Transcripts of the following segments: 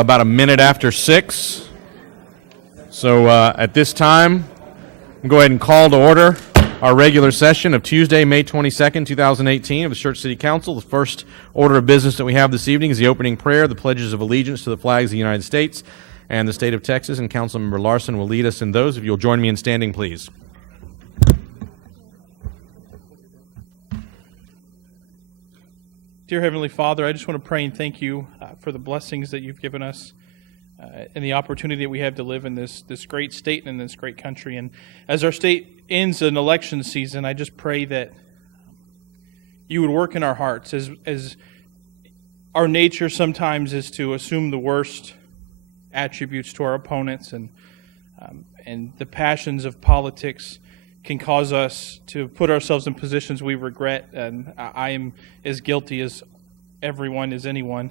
about a minute after 6. So at this time, we'll go ahead and call to order our regular session of Tuesday, May 22nd, 2018 of the Schertz City Council. The first order of business that we have this evening is the opening prayer, the pledges of allegiance to the flags of the United States and the state of Texas, and Councilmember Larson will lead us in those. If you'll join me in standing, please. Dear Heavenly Father, I just want to pray and thank you for the blessings that you've given us and the opportunity that we have to live in this great state and in this great country. And as our state ends an election season, I just pray that you would work in our hearts, as our nature sometimes is to assume the worst attributes to our opponents, and the passions of politics can cause us to put ourselves in positions we regret, and I am as guilty as everyone is anyone.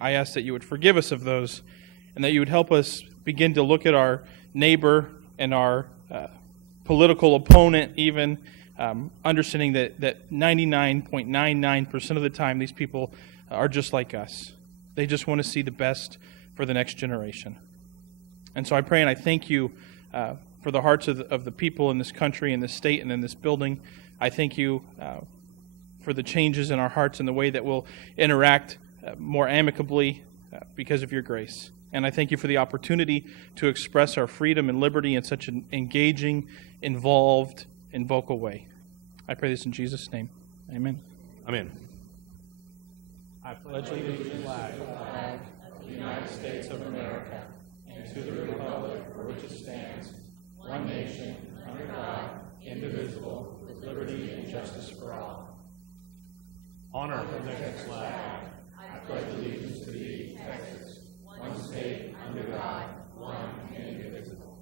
I ask that you would forgive us of those, and that you would help us begin to look at our neighbor and our political opponent, even understanding that 99.99% of the time these people are just like us. They just want to see the best for the next generation. And so I pray and I thank you for the hearts of the people in this country, in this state, and in this building. I thank you for the changes in our hearts and the way that we'll interact more amicably because of your grace. And I thank you for the opportunity to express our freedom and liberty in such an engaging, involved, and vocal way. I pray this in Jesus' name. Amen. Amen. I pledge allegiance to the flag of the United States of America and to the republic for which it stands, one nation, under God, indivisible, with liberty and justice for all. Honor the next flag. I pledge allegiance to thee, Texas, one state, under God, one and indivisible.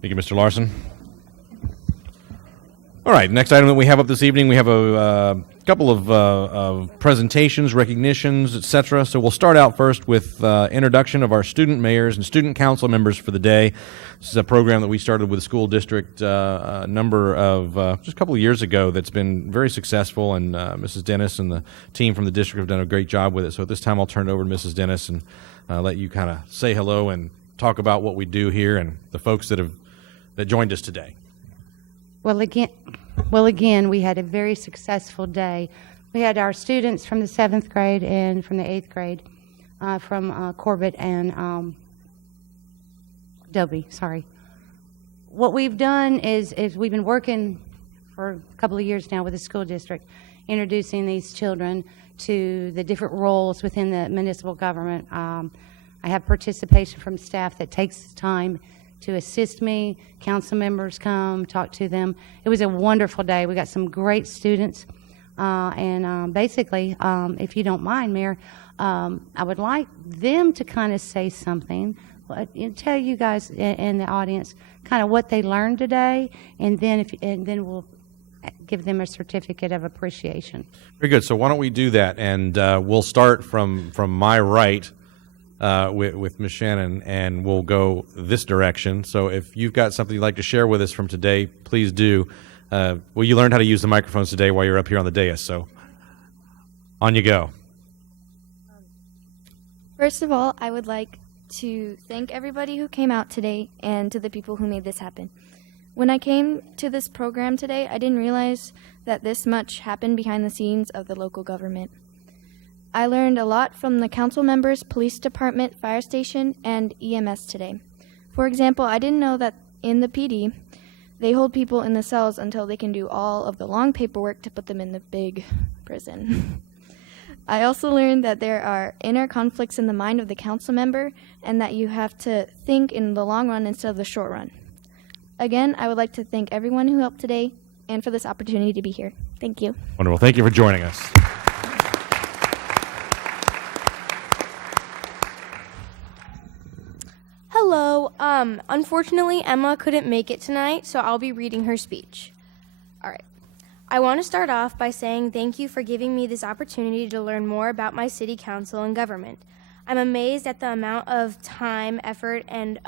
Thank you, Mr. Larson. All right, next item that we have up this evening, we have a couple of presentations, recognitions, etc. So we'll start out first with introduction of our student mayors and student council members for the day. This is a program that we started with the school district a number of, just a couple of years ago, that's been very successful, and Mrs. Dennis and the team from the district have done a great job with it. So at this time I'll turn it over to Mrs. Dennis and let you kind of say hello and talk about what we do here and the folks that joined us today. Well, again, we had a very successful day. We had our students from the 7th grade and from the 8th grade, from Corbett and Dobie, sorry. What we've done is we've been working for a couple of years now with the school district, introducing these children to the different roles within the municipal government. I have participation from staff that takes time to assist me. Council members come, talk to them. It was a wonderful day. We got some great students. Basically, if you don't mind, Mayor, I would like them to kind of say something, tell you guys in the audience kind of what they learned today, and then we'll give them a certificate of appreciation. Very good. So why don't we do that? And we'll start from my right, with Ms. Shannon, and we'll go this direction. So if you've got something you'd like to share with us from today, please do. Well, you learned how to use the microphones today while you're up here on the dais, so on you go. First of all, I would like to thank everybody who came out today and to the people who made this happen. When I came to this program today, I didn't realize that this much happened behind the scenes of the local government. I learned a lot from the council members, police department, fire station, and EMS today. For example, I didn't know that in the PD, they hold people in the cells until they can do all of the long paperwork to put them in the big prison. I also learned that there are inner conflicts in the mind of the council member, and that you have to think in the long run instead of the short run. Again, I would like to thank everyone who helped today and for this opportunity to be here. Thank you. Wonderful. Thank you for joining us. Hello. Unfortunately, Emma couldn't make it tonight, so I'll be reading her speech. All right. I want to start off by saying thank you for giving me this opportunity to learn more about my city council and government. I'm amazed at the amount of time, effort, and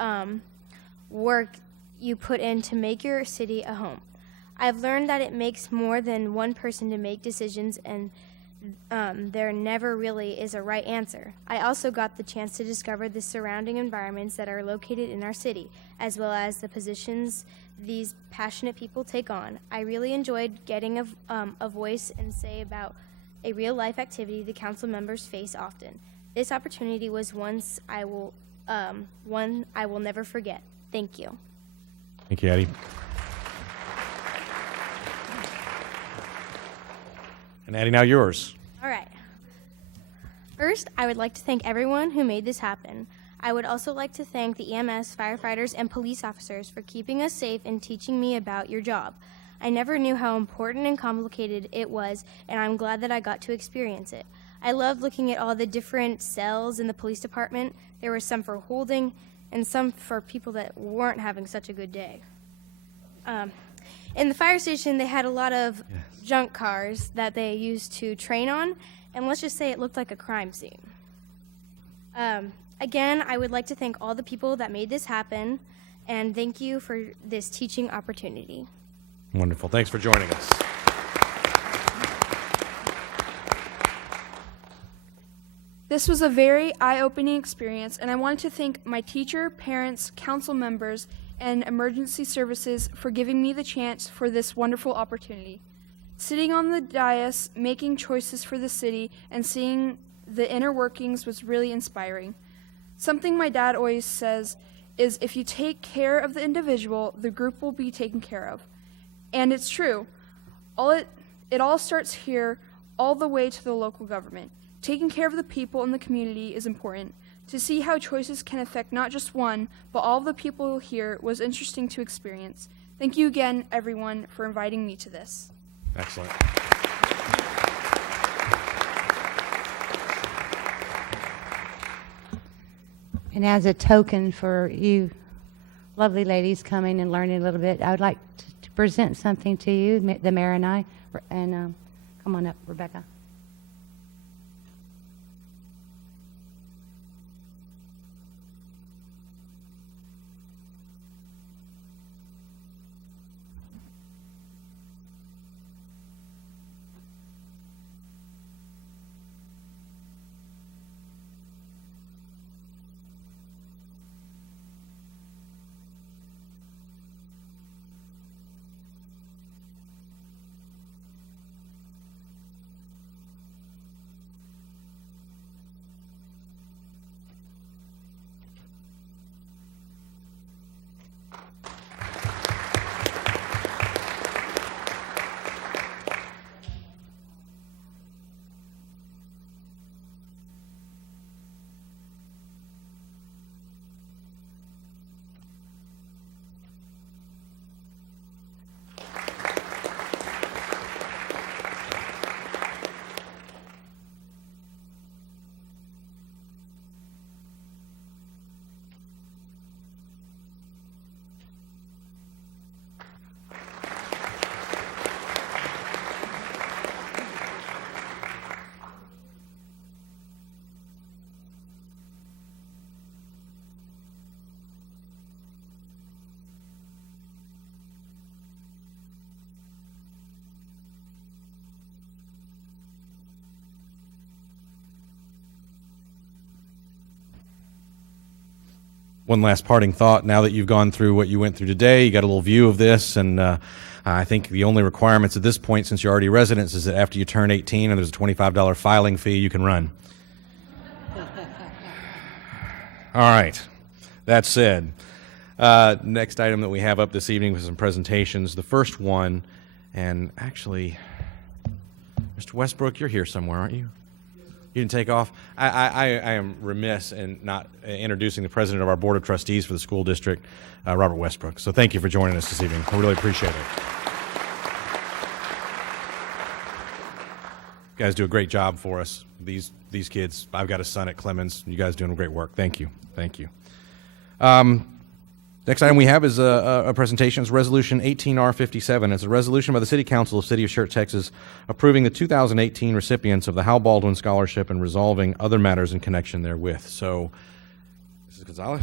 work you put in to make your city a home. I've learned that it makes more than one person to make decisions, and there never really is a right answer. I also got the chance to discover the surrounding environments that are located in our city, as well as the positions these passionate people take on. I really enjoyed getting a voice and say about a real-life activity the council members face often. This opportunity was one I will never forget. Thank you. Thank you, Addie. And Addie, now yours. All right. First, I would like to thank everyone who made this happen. I would also like to thank the EMS, firefighters, and police officers for keeping us safe and teaching me about your job. I never knew how important and complicated it was, and I'm glad that I got to experience it. I loved looking at all the different cells in the police department. There were some for holding and some for people that weren't having such a good day. In the fire station, they had a lot of junk cars that they used to train on, and let's just say it looked like a crime scene. Again, I would like to thank all the people that made this happen, and thank you for this teaching opportunity. Wonderful. Thanks for joining us. This was a very eye-opening experience, and I wanted to thank my teacher, parents, council members, and emergency services for giving me the chance for this wonderful opportunity. Sitting on the dais, making choices for the city, and seeing the inner workings was really inspiring. Something my dad always says is, if you take care of the individual, the group will be taken care of. And it's true. It all starts here, all the way to the local government. Taking care of the people in the community is important. To see how choices can affect not just one, but all of the people here was interesting to experience. Thank you again, everyone, for inviting me to this. Excellent. And as a token for you lovely ladies coming and learning a little bit, I would like to present something to you, the mayor and I. And come on up, Rebecca. One last parting thought. Now that you've gone through what you went through today, you got a little view of this, and I think the only requirements at this point, since you're already residents, is that after you turn 18 and there's a $25 filing fee, you can run. All right. That said, next item that we have up this evening was some presentations. The first one, and actually, Mr. Westbrook, you're here somewhere, aren't you? You didn't take off? I am remiss in not introducing the president of our Board of Trustees for the school district, Robert Westbrook. So thank you for joining us this evening. I really appreciate it. You guys do a great job for us. These kids, I've got a son at Clemens. You guys doing great work. Thank you. Thank you. Next item we have is a presentation. It's Resolution 18R57. It's a resolution by the City Council of City of Schertz, Texas, approving the 2018 recipients of the Hal Baldwin Scholarship and resolving other matters in connection therewith. So, Mrs. Gonzalez?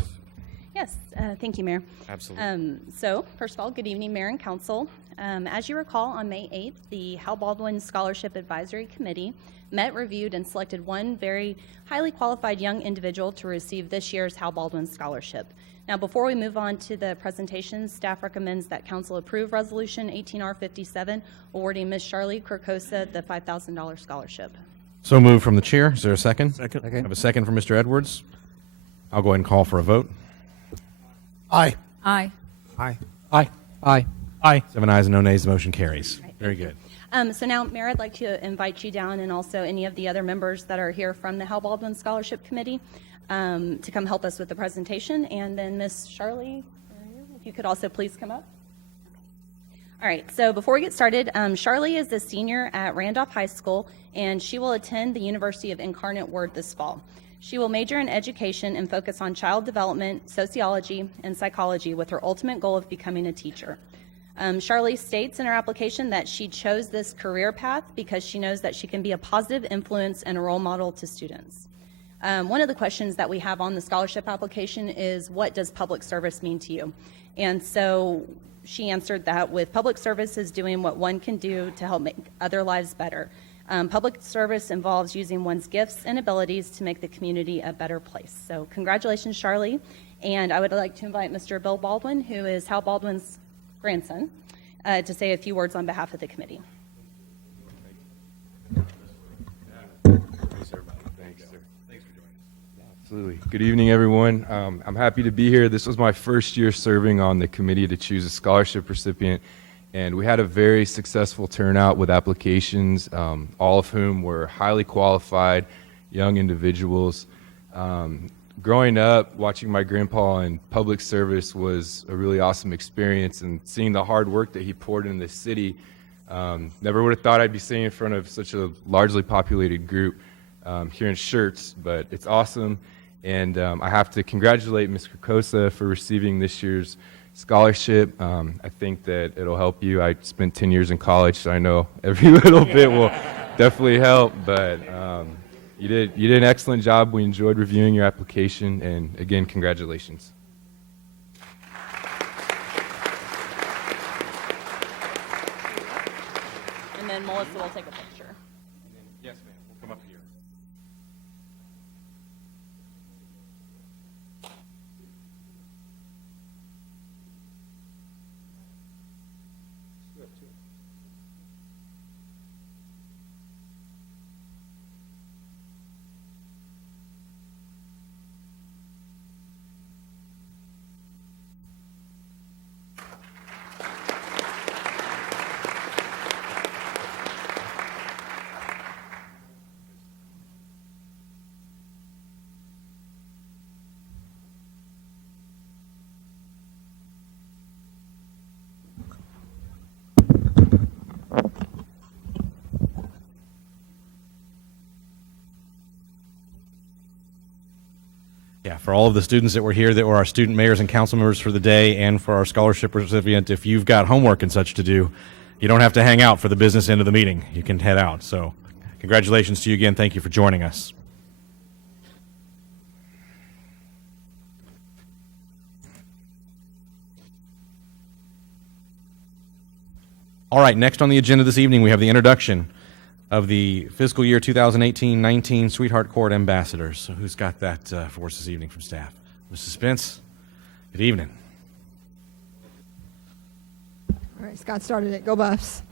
Yes, thank you, Mayor. Absolutely. So, first of all, good evening, Mayor and Council. As you recall, on May 8th, the Hal Baldwin Scholarship Advisory Committee met, reviewed, and selected one very highly qualified young individual to receive this year's Hal Baldwin Scholarship. Now, before we move on to the presentation, staff recommends that Council approve Resolution 18R57, awarding Ms. Charlie Kirkosa the $5,000 scholarship. So moved from the chair. Is there a second? Second. I have a second from Mr. Edwards. I'll go ahead and call for a vote. Aye. Aye. Aye. Aye. Aye. Aye. 7 ayes and no nays. The motion carries. Very good. So now, Mayor, I'd like to invite you down, and also any of the other members that are here from the Hal Baldwin Scholarship Committee, to come help us with the presentation. And then Ms. Charlie, if you could also please come up. All right, so before we get started, Charlie is a senior at Randolph High School, and she will attend the University of Incarnate Word this fall. She will major in education and focus on child development, sociology, and psychology with her ultimate goal of becoming a teacher. Charlie states in her application that she chose this career path because she knows that she can be a positive influence and a role model to students. One of the questions that we have on the scholarship application is, what does public service mean to you? And so she answered that with public service is doing what one can do to help make other lives better. Public service involves using one's gifts and abilities to make the community a better place. So congratulations, Charlie. And I would like to invite Mr. Bill Baldwin, who is Hal Baldwin's grandson, to say a few words on behalf of the committee. Thanks, sir. Thanks for joining us. Absolutely. Good evening, everyone. I'm happy to be here. This was my first year serving on the committee to choose a scholarship recipient, and we had a very successful turnout with applications, all of whom were highly qualified young individuals. Growing up, watching my grandpa in public service was a really awesome experience, and seeing the hard work that he poured into this city. Never would have thought I'd be sitting in front of such a largely populated group here in Schertz, but it's awesome. And I have to congratulate Ms. Kirkosa for receiving this year's scholarship. I think that it'll help you. I spent 10 years in college, so I know every little bit will definitely help. But you did an excellent job. We enjoyed reviewing your application, and again, congratulations. And then Melissa will take a picture. Yes, ma'am. We'll come up here. Yeah, for all of the students that were here that were our student mayors and council members for the day, and for our scholarship recipient, if you've got homework and such to do, you don't have to hang out for the business end of the meeting. You can head out. So congratulations to you again. Thank you for joining us. All right, next on the agenda this evening, we have the introduction of the fiscal year 2018-19 Sweetheart Court ambassadors. So who's got that for us this evening from staff? Mrs. Spence, good evening. All right, Scott started it. Go Buffs.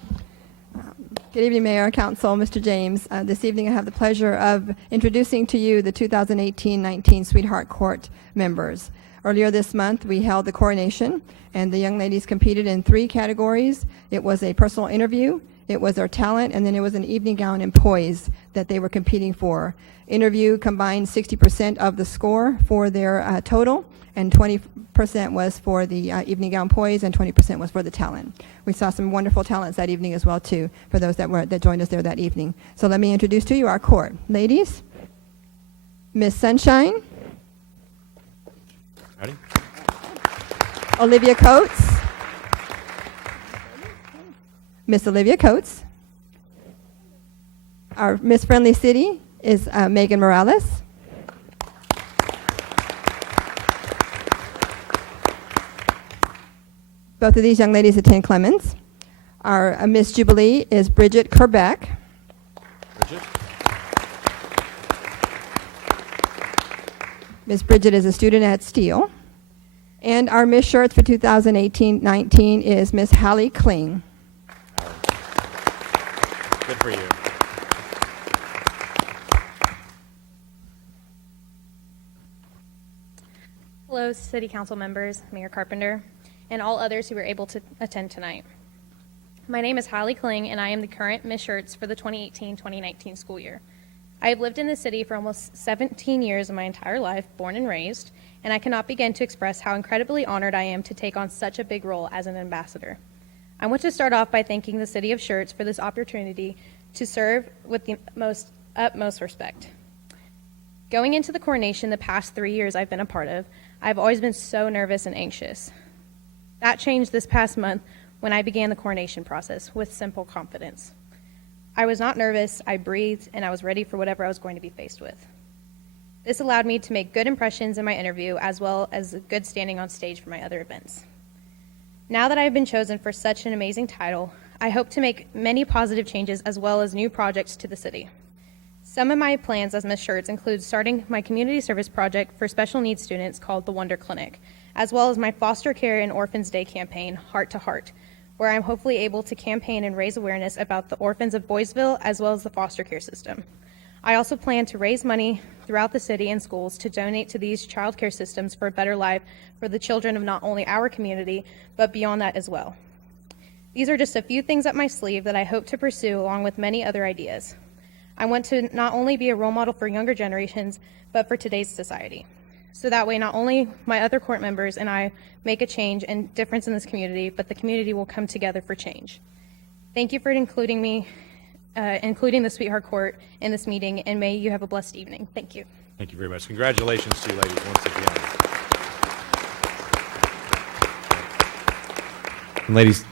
Good evening, Mayor, Council, Mr. James. This evening I have the pleasure of introducing to you the 2018-19 Sweetheart Court members. Earlier this month, we held the coronation, and the young ladies competed in 3 categories. It was a personal interview, it was their talent, and then it was an evening gown and poise that they were competing for. Interview combined 60% of the score for their total, and 20% was for the evening gown poise, and 20% was for the talent. We saw some wonderful talents that evening as well, too, for those that joined us there that evening. So let me introduce to you our court. Ladies, Miss Sunshine, Howdy. Olivia Coates, Miss Olivia Coates. Our Miss Friendly City is Megan Morales. Both of these young ladies attend Clemens. Our Miss Jubilee is Bridget Kerbeck. Bridget? Miss Bridget is a student at Steele. And our Miss Schertz for 2018-19 is Miss Hallie Kling. Good for you. Hello, City Council members, Mayor Carpenter, and all others who were able to attend tonight. My name is Hallie Kling, and I am the current Miss Schertz for the 2018-2019 school year. I have lived in the city for almost 17 years of my entire life, born and raised, and I cannot begin to express how incredibly honored I am to take on such a big role as an ambassador. I want to start off by thanking the City of Schertz for this opportunity to serve with the utmost respect. Going into the coronation the past 3 years I've been a part of, I've always been so nervous and anxious. That changed this past month when I began the coronation process with simple confidence. I was not nervous, I breathed, and I was ready for whatever I was going to be faced with. This allowed me to make good impressions in my interview as well as a good standing on stage for my other events. Now that I have been chosen for such an amazing title, I hope to make many positive changes as well as new projects to the city. Some of my plans as Ms. Schertz include starting my community service project for special needs students called the Wonder Clinic, as well as my foster care and Orphans Day campaign, Heart to Heart, where I'm hopefully able to campaign and raise awareness about the orphans of Boysville as well as the foster care system. I also plan to raise money throughout the city and schools to donate to these child care systems for a better life for the children of not only our community, but beyond that as well. These are just a few things up my sleeve that I hope to pursue along with many other ideas. I want to not only be a role model for younger generations, but for today's society. So that way, not only my other court members and I make a change and difference in this community, but the community will come together for change. Thank you for including me, including the Sweetheart Court in this meeting, and may you have a blessed evening. Thank you. Thank you very much. Congratulations to you ladies once again. And ladies,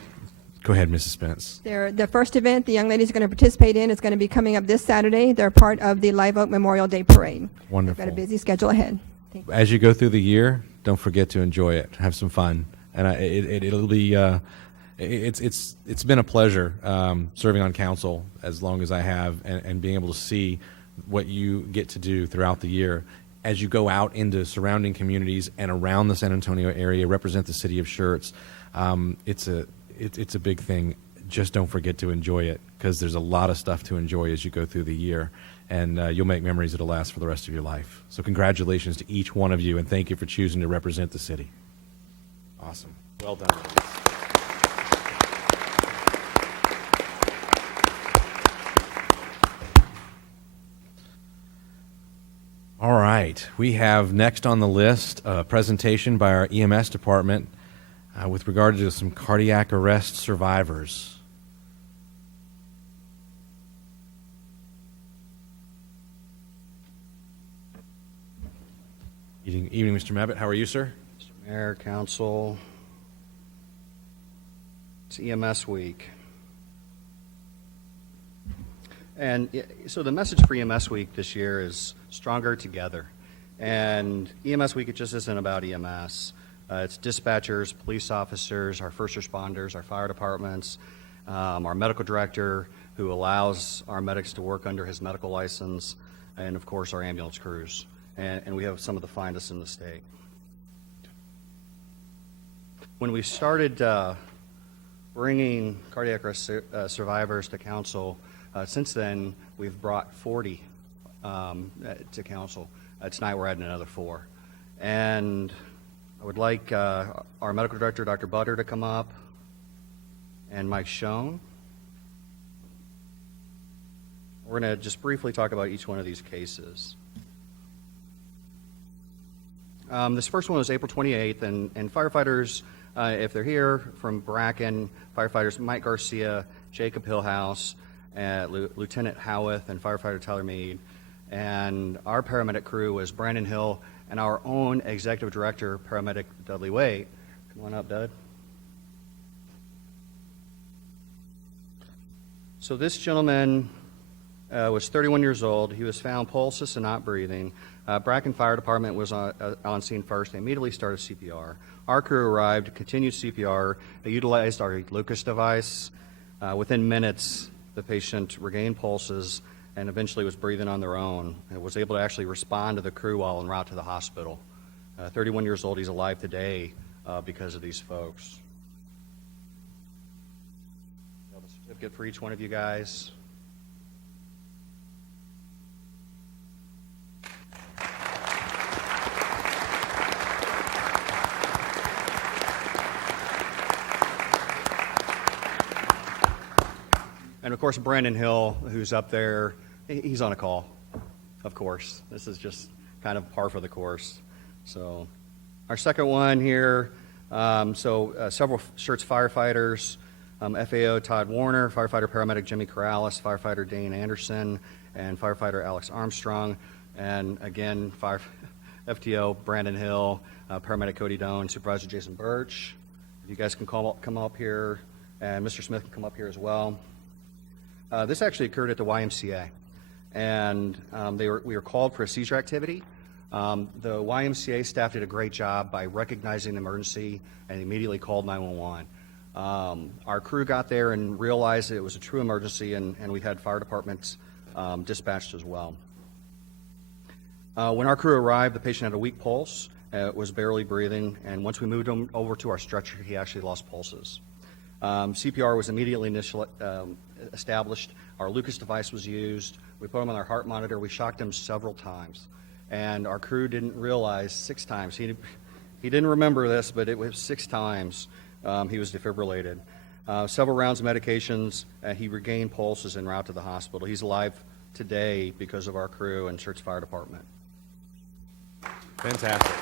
go ahead, Mrs. Spence. The first event the young ladies are going to participate in is going to be coming up this Saturday. They're part of the Live Oak Memorial Day Parade. Wonderful. They've got a busy schedule ahead. Thank you. As you go through the year, don't forget to enjoy it. Have some fun, and it'll be. It's been a pleasure serving on council as long as I have, and being able to see what you get to do throughout the year as you go out into surrounding communities and around the San Antonio area, represent the city of Schertz. It's a big thing. Just don't forget to enjoy it, because there's a lot of stuff to enjoy as you go through the year, and you'll make memories that'll last for the rest of your life. So congratulations to each one of you, and thank you for choosing to represent the city. Awesome. Well done. All right. We have next on the list a presentation by our EMS department with regard to some cardiac arrest survivors. Evening, Mr. Mabbitt. How are you, sir? Mr. Mayor, Council, it's EMS Week. And so the message for EMS Week this year is Stronger Together. And EMS Week, it just isn't about EMS. It's dispatchers, police officers, our first responders, our fire departments, our medical director who allows our medics to work under his medical license, and of course our ambulance crews. And we have some of the finest in the state. When we started bringing cardiac arrest survivors to council, since then we've brought 40 to council. Tonight we're adding another 4. And I would like our medical director, Dr. Butter, to come up, and Mike Schoen. We're going to just briefly talk about each one of these cases. This first one was April 28th, and firefighters, if they're here, from Bracken, firefighters Mike Garcia, Jacob Hillhouse, Lieutenant Howarth, and firefighter Tyler Mead. And our paramedic crew was Brandon Hill and our own executive director, paramedic Dudley Waite. Come on up, Dud. So this gentleman was 31 years old. He was found pulseless and not breathing. Bracken Fire Department was on scene first. They immediately started CPR. Our crew arrived, continued CPR. They utilized our Lucas device. Within minutes, the patient regained pulses and eventually was breathing on their own and was able to actually respond to the crew while en route to the hospital. 31 years old, he's alive today because of these folks. I have a certificate for each one of you guys. And of course, Brandon Hill, who's up there, he's on a call, of course. This is just kind of par for the course. So our second one here, several Schertz firefighters, FAO Todd Warner, firefighter paramedic Jimmy Corrales, firefighter Dane Anderson, and firefighter Alex Armstrong. And again, FTO Brandon Hill, paramedic Cody Doan, supervisor Jason Birch. If you guys can come up here, and Mr. Smith can come up here as well. This actually occurred at the YMCA, and we were called for a seizure activity. The YMCA staff did a great job by recognizing the emergency and immediately called 911. Our crew got there and realized that it was a true emergency, and we had fire departments dispatched as well. When our crew arrived, the patient had a weak pulse, was barely breathing, and once we moved him over to our stretcher, he actually lost pulses. CPR was immediately established. Our Lucas device was used. We put him on our heart monitor. We shocked him several times. And our crew didn't realize 6 times. He didn't remember this, but it was 6 times he was defibrillated. Several rounds of medications. He regained pulses en route to the hospital. He's alive today because of our crew and Schertz Fire Department. Fantastic.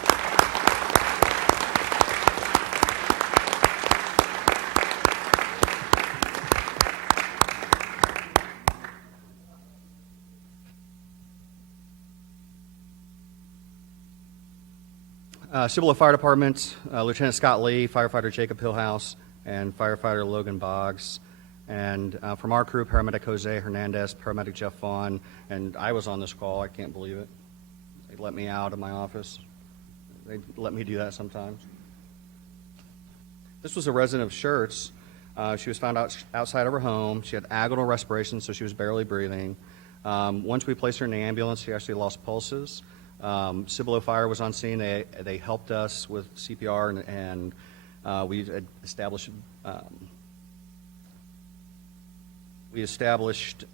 Cibolo Fire Department, Lieutenant Scott Lee, firefighter Jacob Hillhouse, and firefighter Logan Boggs. And from our crew, paramedic Jose Hernandez, paramedic Jeff Vaughn, and I was on this call. I can't believe it. They let me out of my office. They let me do that sometimes. This was a resident of Schertz. She was found outside of her home. She had agonal respiration, so she was barely breathing. Once we placed her in the ambulance, she actually lost pulses. Cibolo Fire was on scene. They helped us with CPR, and we established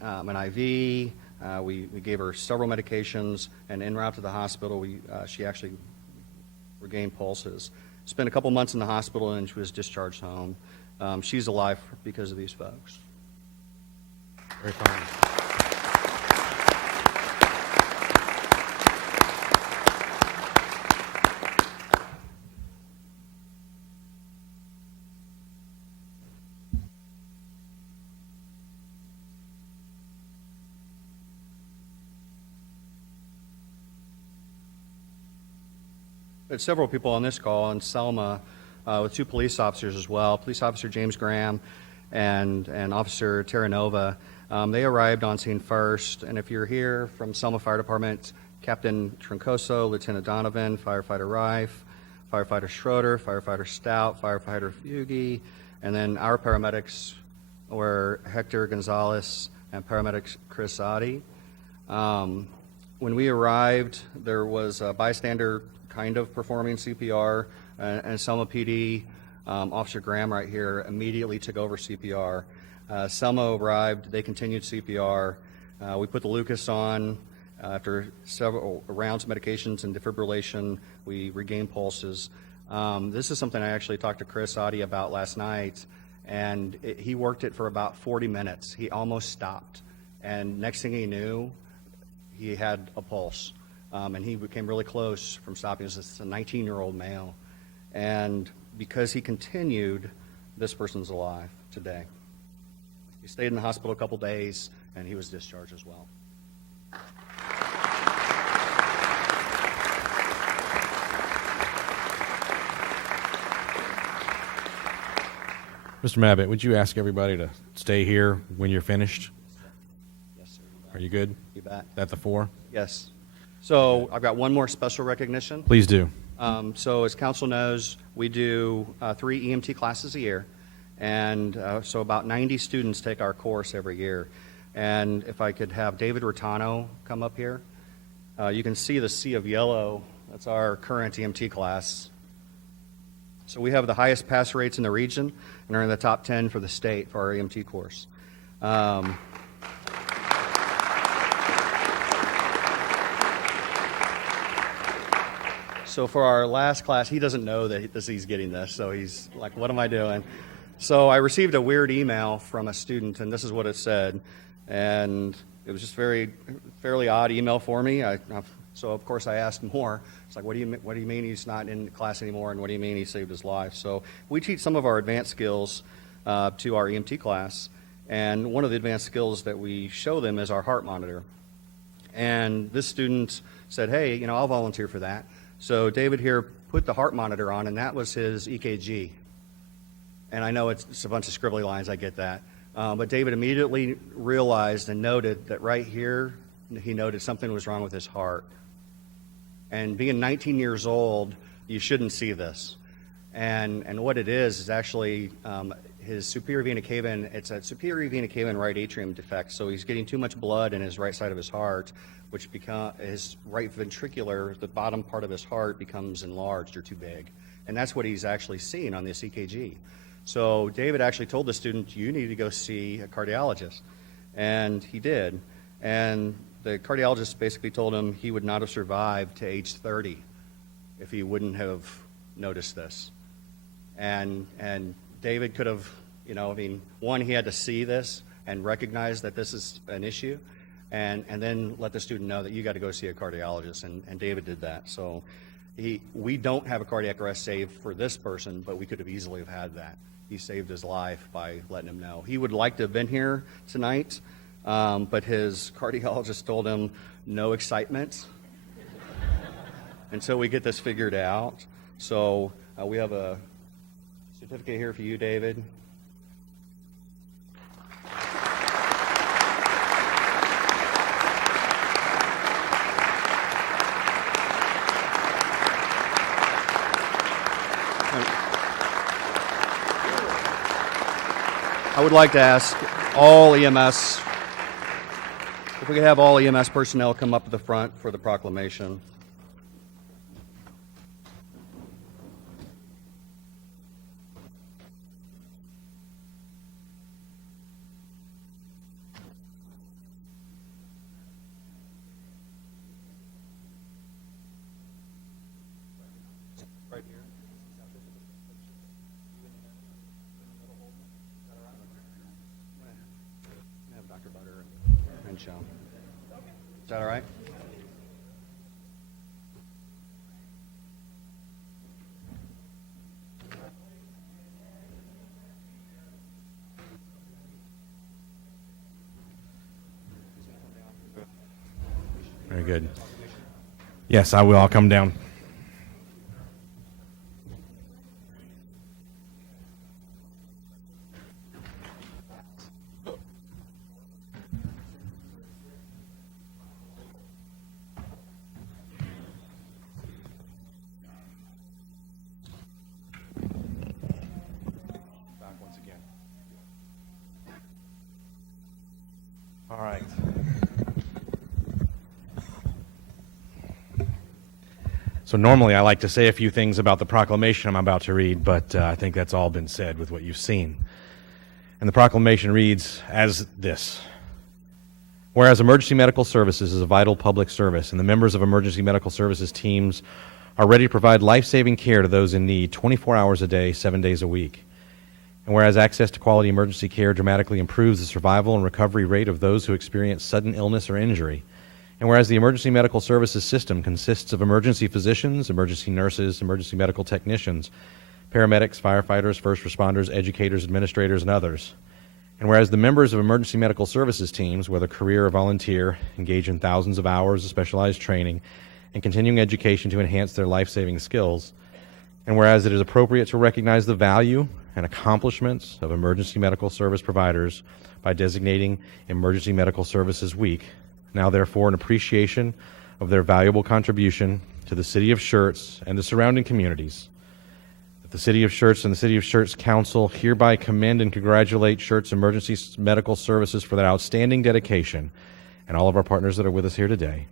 an IV. We gave her several medications, and en route to the hospital, she actually regained pulses. Spent a couple months in the hospital, and she was discharged home. She's alive because of these folks. Very fine. Had several people on this call in Selma with 2 police officers as well. Police Officer James Graham and Officer Terranova. They arrived on scene first, and if you're here from Selma Fire Department, Captain Trincoso, Lieutenant Donovan, Firefighter Rife, Firefighter Schroeder, Firefighter Stout, Firefighter Fugi, and then our paramedics were Hector Gonzalez and paramedic Chris Adi. When we arrived, there was a bystander kind of performing CPR, and Selma PD, Officer Graham right here, immediately took over CPR. Selma arrived, they continued CPR. We put the Lucas on. After several rounds of medications and defibrillation, we regained pulses. This is something I actually talked to Chris Adi about last night, and he worked it for about 40 minutes. He almost stopped, and next thing he knew, he had a pulse. And he became really close from stopping. This is a 19-year-old male. And because he continued, this person's alive today. He stayed in the hospital a couple days, and he was discharged as well. Mr. Mabbitt, would you ask everybody to stay here when you're finished? Yes, sir. Are you good? You bet. At the 4? Yes. So I've got one more special recognition. Please do. So as council knows, we do 3 EMT classes a year, and so about 90 students take our course every year. And if I could have David Rotano come up here, you can see the sea of yellow. That's our current EMT class. So we have the highest pass rates in the region and are in the top 10 for the state for our EMT course. So for our last class, he doesn't know that he's getting this, so he's like, what am I doing? So I received a weird email from a student, and this is what it said. And it was just fairly odd email for me. So of course I asked more. It's like, what do you mean he's not in class anymore, and what do you mean he saved his life? So we teach some of our advanced skills to our EMT class, and one of the advanced skills that we show them is our heart monitor. And this student said, hey, I'll volunteer for that. So David here put the heart monitor on, and that was his EKG. And I know it's a bunch of scribbly lines, I get that. But David immediately realized and noted that right here, he noted something was wrong with his heart. And being 19 years old, you shouldn't see this. And what it is actually his superior vena cava, it's a superior vena cava and right atrium defect. So he's getting too much blood in his right side of his heart, which his right ventricular, the bottom part of his heart, becomes enlarged or too big. And that's what he's actually seeing on this EKG. So David actually told the student, you need to go see a cardiologist. And he did. And the cardiologist basically told him he would not have survived to age 30 if he wouldn't have noticed this. And David could have, one, he had to see this and recognize that this is an issue, and then let the student know that you got to go see a cardiologist, and David did that. So we don't have a cardiac arrest saved for this person, but we could have easily have had that. He saved his life by letting him know. He would like to have been here tonight, but his cardiologist told him no excitement until we get this figured out. So we have a certificate here for you, David. I would like to ask all EMS, if we could have all EMS personnel come up to the front for the proclamation. Right here. Have Dr. Butter and Sean. Is that all right? Very good. Yes, I will. I'll come down. Back once again. All right. So normally I like to say a few things about the proclamation I'm about to read, but I think that's all been said with what you've seen. And the proclamation reads as this. Whereas emergency medical services is a vital public service, and the members of emergency medical services teams are ready to provide life-saving care to those in need 24 hours a day, 7 days a week. And whereas access to quality emergency care dramatically improves the survival and recovery rate of those who experience sudden illness or injury. And whereas the emergency medical services system consists of emergency physicians, emergency nurses, emergency medical technicians, paramedics, firefighters, first responders, educators, administrators, and others. And whereas the members of emergency medical services teams, whether career or volunteer, engage in thousands of hours of specialized training and continuing education to enhance their life-saving skills. And whereas it is appropriate to recognize the value and accomplishments of emergency medical service providers by designating Emergency Medical Services Week Now, therefore, in appreciation of their valuable contribution to the city of Schertz and the surrounding communities, that the city of Schertz and the city of Schertz Council hereby commend and congratulate Schertz Emergency Medical Services for their outstanding dedication, and all of our partners that are with us here today,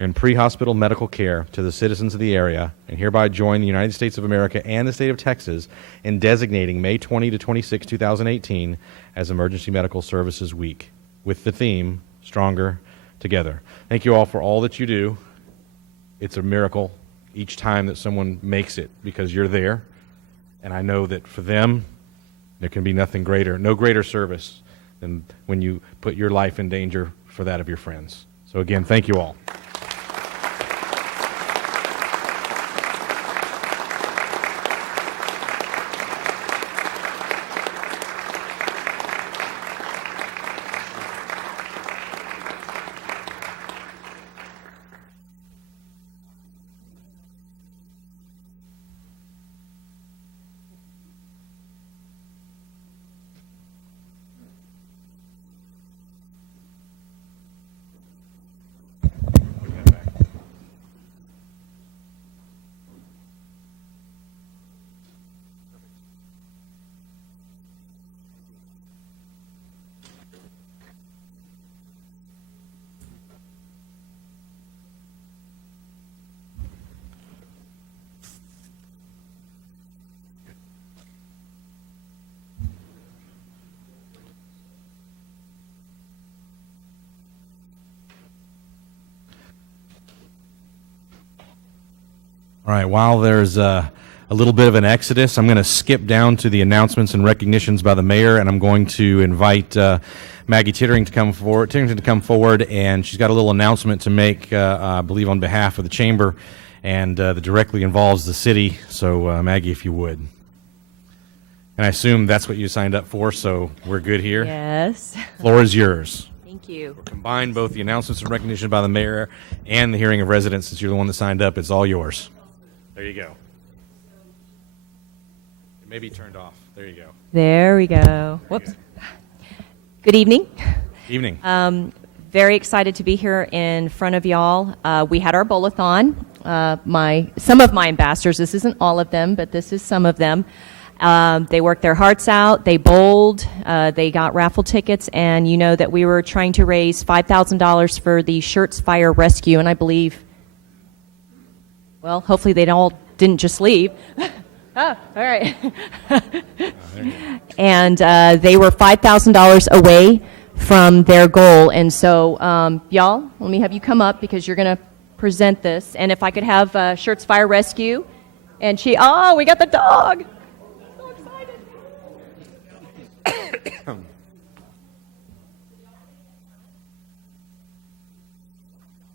in pre-hospital medical care to the citizens of the area, and hereby join the United States of America and the state of Texas in designating May 20 to 26, 2018 as Emergency Medical Services Week, with the theme, Stronger Together. Thank you all for all that you do. It's a miracle each time that someone makes it because you're there, and I know that for them, there can be nothing greater, no greater service than when you put your life in danger for that of your friends. So again, thank you all. All right, while there's a little bit of an exodus, I'm going to skip down to the announcements and recognitions by the mayor, and I'm going to invite Maggie Tittering to come forward, and she's got a little announcement to make, I believe, on behalf of the chamber, and that directly involves the city. So, Maggie, if you would. And I assume that's what you signed up for, so we're good here? Yes. Floor is yours. Thank you. We'll combine both the announcements and recognition by the mayor and the hearing of residents. Since you're the one that signed up, it's all yours. There you go. It may be turned off. There you go. There we go. Whoops. Good evening. Evening. Very excited to be here in front of y'all. We had our bowl-a-thon. Some of my ambassadors, this isn't all of them, but this is some of them. They worked their hearts out. They bowled. They got raffle tickets, and you know that we were trying to raise $5,000 for the Schertz Fire Rescue, and I believe, well, hopefully they all didn't just leave. Oh, all right. And they were $5,000 away from their goal. And so, y'all, let me have you come up because you're going to present this. And if I could have Schertz Fire Rescue. And we got the dog. So excited.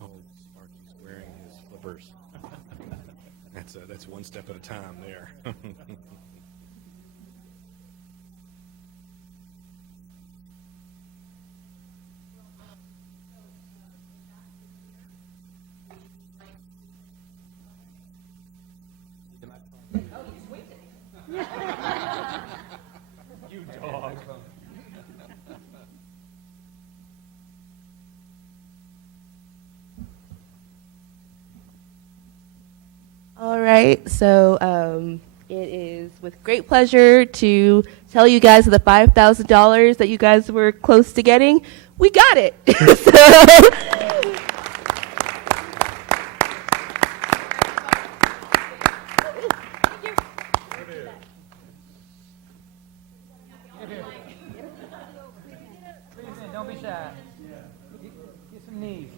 Oh, Sparky's wearing his flippers. That's one step at a time there. You dog. All right, so it is with great pleasure to tell you guys the $5,000 that you guys were close to getting. We got it. Don't be shy. Get some knees.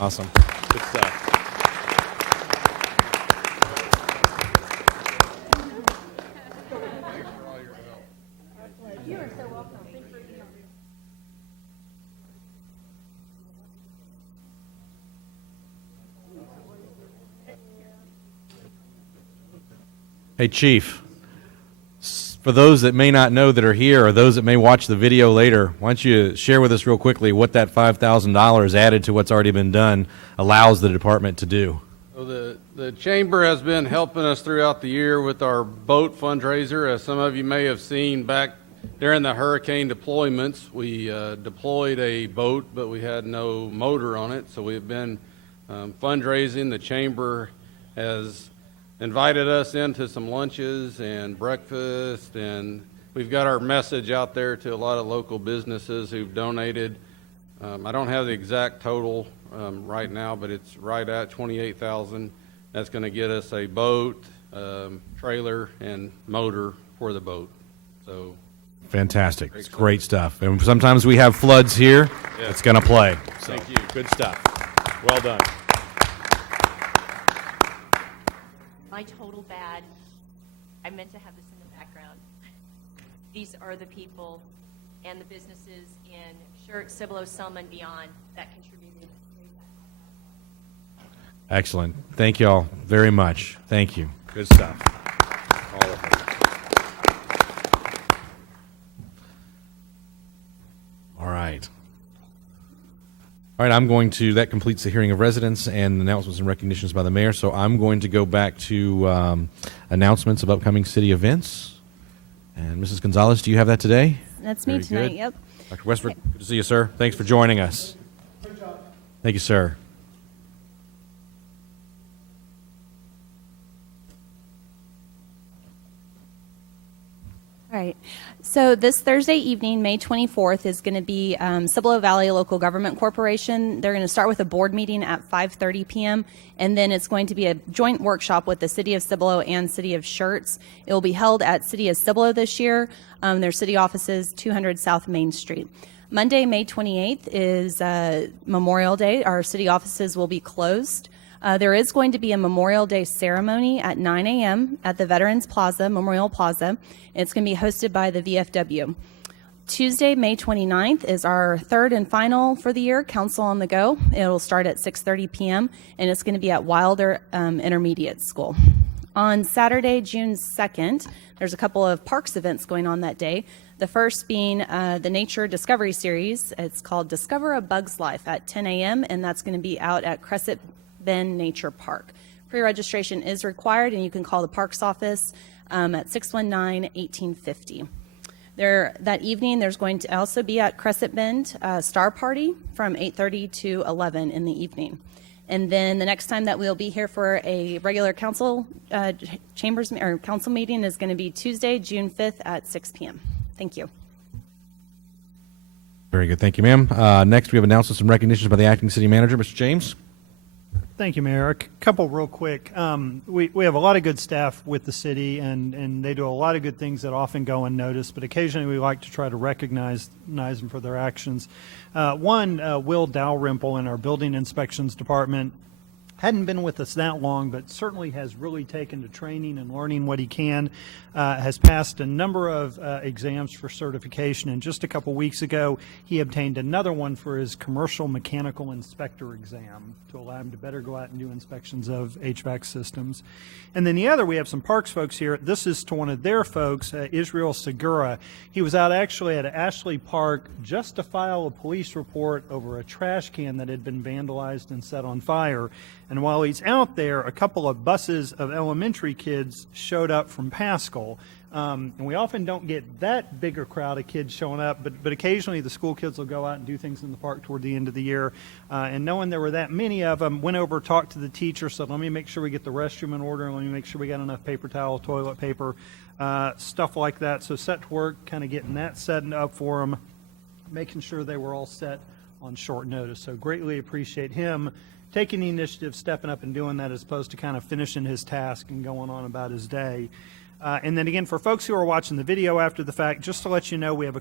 Awesome. Good stuff. Hey, Chief, for those that may not know that are here or those that may watch the video later, why don't you share with us real quickly what that $5,000 added to what's already been done allows the department to do? So the Chamber has been helping us throughout the year with our boat fundraiser. As some of you may have seen back during the hurricane deployments, we deployed a boat, but we had no motor on it. So we've been fundraising. The Chamber has invited us into some lunches and breakfast, and we've got our message out there to a lot of local businesses who've donated. I don't have the exact total right now, but it's right at $28,000. That's going to get us a boat, trailer, and motor for the boat. So fantastic. It's great stuff. And sometimes we have floods here. Yeah. It's going to play. So. Thank you. Good stuff. Well done. My total bad. I meant to have this in the background. These are the people and the businesses in Schertz, Cibolo, Selma, and beyond that contributed. Excellent. Thank you all very much. Thank you. Good stuff. All of it. All right. All right, that completes the hearing of residents and announcements and recognitions by the mayor. So I'm going to go back to announcements of upcoming city events. And Mrs. Gonzalez, do you have that today? That's me tonight, yep. Dr. Westbrook, good to see you, sir. Thanks for joining us. Good job. Thank you, sir. All right. So this Thursday evening, May 24th, is going to be Cibolo Valley Local Government Corporation. They're going to start with a board meeting at 5:30 p.m., and then it's going to be a joint workshop with the City of Cibolo and City of Schertz. It will be held at City of Cibolo this year. Their city offices, 200 South Main Street. Monday, May 28th, is Memorial Day. Our city offices will be closed. There is going to be a Memorial Day ceremony at 9 a.m. at the Veterans Plaza, Memorial Plaza. It's going to be hosted by the VFW. Tuesday, May 29th, is our third and final for the year, Council on the Go. It will start at 6:30 p.m., and it's going to be at Wilder Intermediate School. On Saturday, June 2nd, there's a couple of parks events going on that day. The first being the Nature Discovery Series. It's called Discover a Bug's Life at 10 a.m., and that's going to be out at Crescent Bend Nature Park. Pre-registration is required, and you can call the Parks office at 619-1850. That evening, there's going to also be at Crescent Bend Star Party from 8:30 to 11 in the evening. And then the next time that we'll be here for a regular council council meeting is going to be Tuesday, June 5th at 6 p.m. Thank you. Very good. Thank you, ma'am. Next, we have announcements and recognitions by the acting city manager, Mr. James. Thank you, Mayor. A couple real quick. We have a lot of good staff with the city, and they do a lot of good things that often go unnoticed, but occasionally we like to try to recognize them for their actions. One, Will Dalrymple in our building inspections department hadn't been with us that long, but certainly has really taken to training and learning what he can, has passed a number of exams for certification, and just a couple weeks ago, he obtained another one for his commercial mechanical inspector exam to allow him to better go out and do inspections of HVAC systems. And then the other, we have some parks folks here. This is to one of their folks, Israel Segura. He was out actually at Ashley Park just to file a police report over a trash can that had been vandalized and set on fire. And while he's out there, a couple of buses of elementary kids showed up from Pascal. And we often don't get that bigger crowd of kids showing up, but occasionally the school kids will go out and do things in the park toward the end of the year. And knowing there were that many of them, went over, talked to the teacher, said, let me make sure we get the restroom in order, let me make sure we got enough paper towel, toilet paper, stuff like that. So set to work, kind of getting that set up for them, making sure they were all set on short notice. So greatly appreciate him taking the initiative, stepping up and doing that as opposed to kind of finishing his task and going on about his day. And then again, for folks who are watching the video after the fact, just to let you know, we have a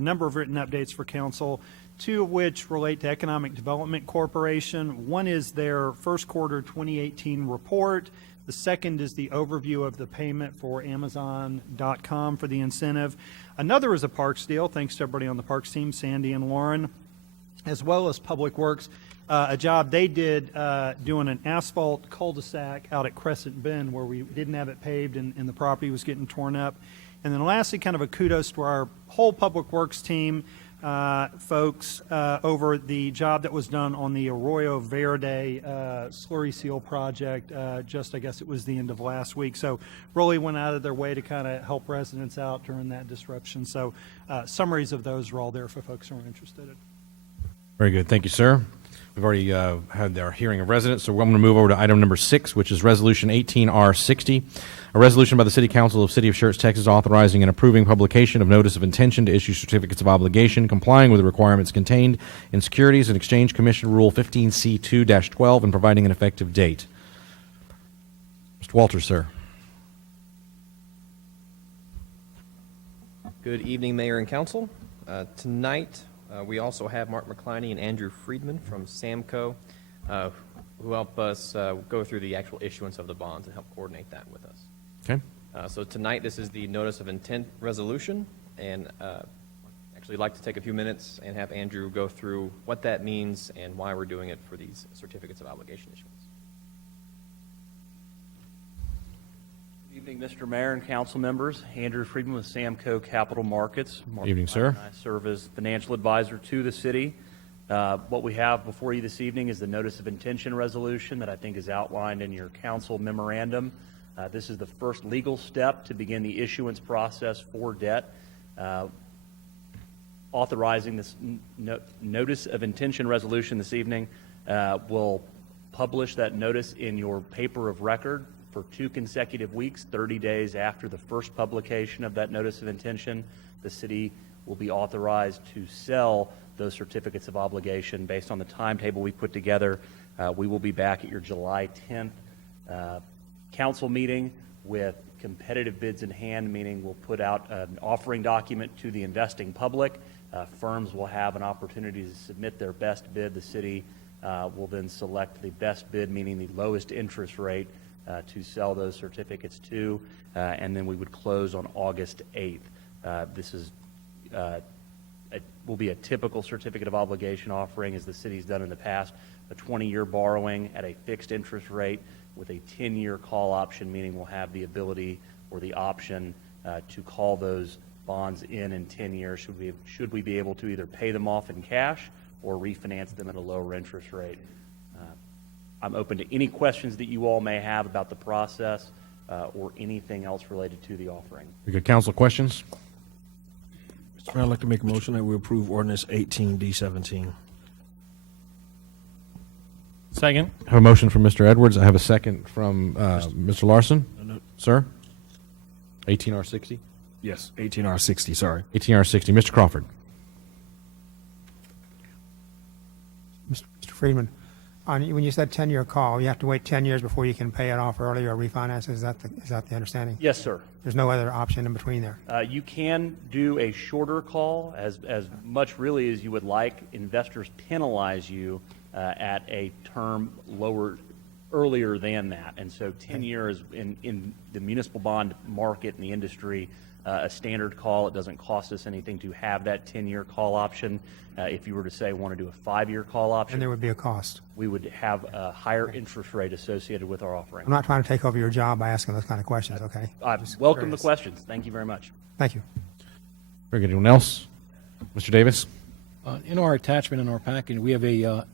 number of written updates for council, 2 of which relate to Economic Development Corporation. One is their first quarter 2018 report. The second is the overview of the payment for Amazon.com for the incentive. Another is a Parks deal, thanks to everybody on the Parks team, Sandy and Lauren, as well as Public Works, a job they did doing an asphalt cul-de-sac out at Crescent Bend where we didn't have it paved and the property was getting torn up. And then lastly, kind of a kudos to our whole Public Works team, folks, over the job that was done on the Arroyo Verde slurry seal project. I guess it was the end of last week. So really went out of their way to kind of help residents out during that disruption. So summaries of those are all there for folks who are interested in. Very good. Thank you, sir. We've already had our hearing of residents, so we're going to move over to item number 6, which is Resolution 18R60, a resolution by the City Council of City of Schertz, Texas, authorizing and approving publication of notice of intention to issue certificates of obligation, complying with the requirements contained in Securities and Exchange Commission Rule 15C2-12, and providing an effective date. Mr. Walters, sir. Good evening, Mayor and Council. Tonight, we also have Mark McCliney and Andrew Friedman from SAMCO who help us go through the actual issuance of the bonds and help coordinate that with us. Okay. So tonight, this is the Notice of Intent Resolution, and actually like to take a few minutes and have Andrew go through what that means and why we're doing it for these certificates of obligation issuance. Good evening, Mr. Mayor and council members. Andrew Friedman with Samco Capital Markets. Evening, sir. And I serve as financial advisor to the city. What we have before you this evening is the Notice of Intention Resolution that I think is outlined in your council memorandum. This is the first legal step to begin the issuance process for debt. Authorizing this Notice of Intention Resolution this evening will publish that notice in your paper of record for 2 consecutive weeks, 30 days after the first publication of that Notice of Intention. The city will be authorized to sell those certificates of obligation based on the timetable we put together. We will be back at your July 10th council meeting with competitive bids in hand, meaning we'll put out an offering document to the investing public. Firms will have an opportunity to submit their best bid. The city will then select the best bid, meaning the lowest interest rate, to sell those certificates to, and then we would close on August 8th. This is will be a typical certificate of obligation offering, as the city's done in the past, a 20-year borrowing at a fixed interest rate with a 10-year call option, meaning we'll have the ability or the option to call those bonds in 10 years should we be able to either pay them off in cash or refinance them at a lower interest rate. I'm open to any questions that you all may have about the process or anything else related to the offering. We got council questions? Mr. Mayor, I'd like to make a motion that we approve ordinance 18D17. Second. I have a motion from Mr. Edwards. I have a second from Mr. Larson. Sir? 18R60? Yes, 18R60, sorry. 18R60. Mr. Crawford. Mr. Friedman, when you said 10-year call, you have to wait 10 years before you can pay it off early or refinance. Is that the understanding? Yes, sir. There's no other option in between there. You can do a shorter call, as much really as you would like. Investors penalize you at a term earlier than that, and so 10 years in the municipal bond market and the industry, a standard call. It doesn't cost us anything to have that 10-year call option. If you were to say want to do a 5-year call option, And there would be a cost. we would have a higher interest rate associated with our offering. I'm not trying to take over your job by asking those kind of questions, okay? I welcome the questions. Thank you very much. Thank you. Very good. Anyone else? Mr. Davis? In our attachment in our package, we have a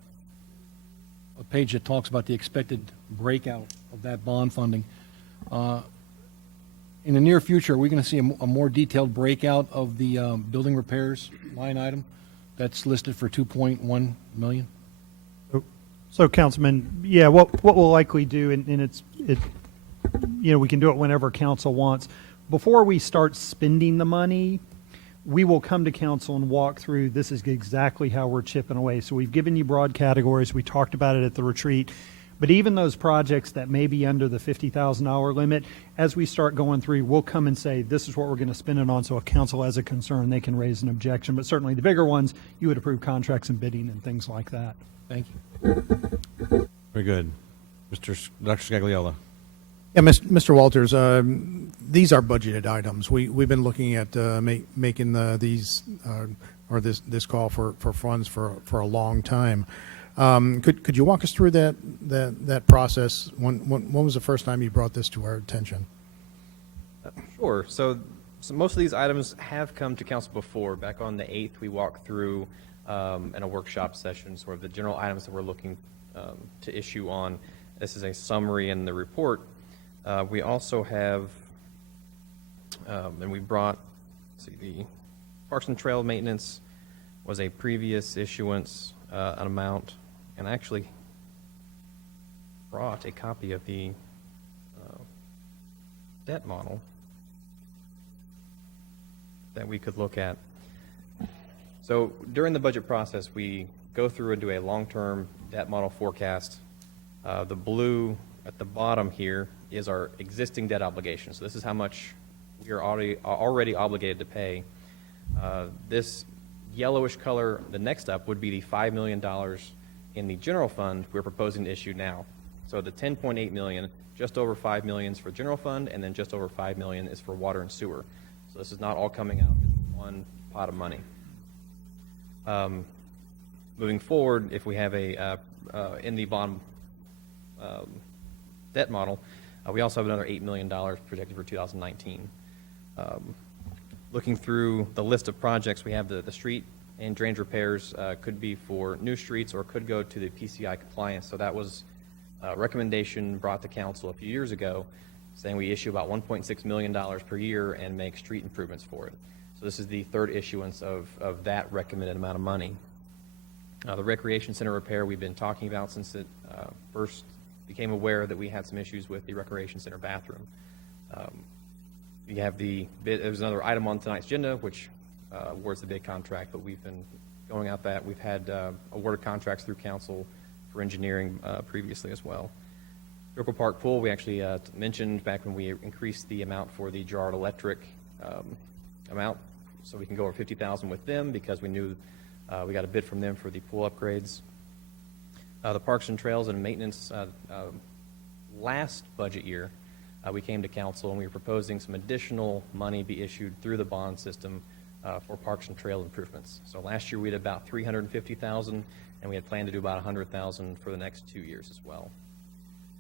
page that talks about the expected breakout of that bond funding. In the near future, are we going to see a more detailed breakout of the building repairs line item that's listed for $2.1 million? So, Councilman, yeah, what we'll likely do, and we can do it whenever council wants. Before we start spending the money, we will come to council and walk through, this is exactly how we're chipping away. So we've given you broad categories. We talked about it at the retreat. But even those projects that may be under the $50,000 limit, as we start going through, we'll come and say, this is what we're going to spend it on. So if council has a concern, they can raise an objection. But certainly the bigger ones, you would approve contracts and bidding and things like that. Thank you. Very good. Dr. Scagliola. Yeah, Mr. Walters, these are budgeted items. We've been looking at making these or this call for funds for a long time. Could you walk us through that process? When was the first time you brought this to our attention? Sure. So most of these items have come to council before. Back on the 8th, we walked through in a workshop session sort of the general items that we're looking to issue on. This is a summary in the report. We also have, and we brought, the Parks and Trail maintenance was a previous issuance, an amount, and I actually brought a copy of the debt model that we could look at. So during the budget process, we go through and do a long-term debt model forecast. The blue at the bottom here is our existing debt obligation. So this is how much we are already obligated to pay. This yellowish color, the next up, would be the $5 million in the general fund we're proposing to issue now. So the $10.8 million, just over $5 million is for general fund, and then just over $5 million is for water and sewer. So this is not all coming out in one pot of money. Moving forward, if we have a in the bond debt model, we also have another $8 million projected for 2019. Looking through the list of projects, we have the street and drainage repairs could be for new streets or could go to the PCI compliance. So that was a recommendation brought to council a few years ago saying we issue about $1.6 million per year and make street improvements for it. So this is the third issuance of that recommended amount of money. The recreation center repair we've been talking about since it first became aware that we had some issues with the recreation center bathroom. We have there's another item on tonight's agenda, which awards the bid contract, but we've been going out that. We've had awarded contracts through council for engineering previously as well. Circle Park Pool, we actually mentioned back when we increased the amount for the Gerard Electric amount, so we can go over $50,000 with them because we knew we got a bid from them for the pool upgrades. The Parks and Trails and Maintenance last budget year, we came to council and we were proposing some additional money be issued through the bond system for Parks and Trail improvements. So last year we had about $350,000, and we had planned to do about $100,000 for the next 2 years as well.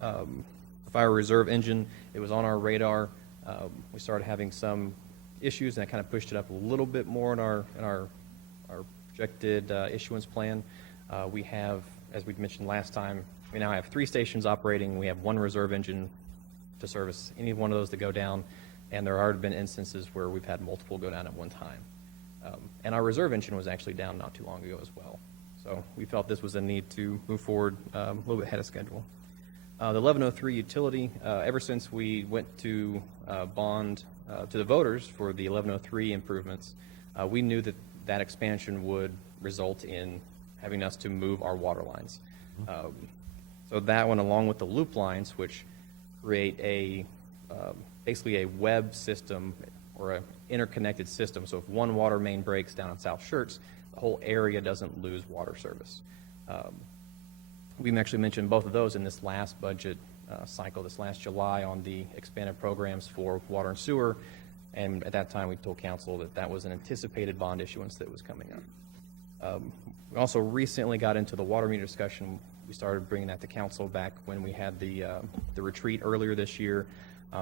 The fire reserve engine, it was on our radar. We started having some issues, and that kind of pushed it up a little bit more in our projected issuance plan. We have, as we mentioned last time, we now have 3 stations operating. We have 1 reserve engine to service any one of those that go down, and there have been instances where we've had multiple go down at one time. And our reserve engine was actually down not too long ago as well. So we felt this was a need to move forward a little bit ahead of schedule. The 1103 utility, ever since we went to bond to the voters for the 1103 improvements, we knew that that expansion would result in having us to move our water lines. So that one, along with the loop lines, which create basically a web system or an interconnected system. So if one water main breaks down in South Schertz, the whole area doesn't lose water service. We've actually mentioned both of those in this last budget cycle, this last July, on the expanded programs for water and sewer. And at that time, we told council that that was an anticipated bond issuance that was coming up. We also recently got into the water meter discussion. We started bringing that to council back when we had the retreat earlier this year.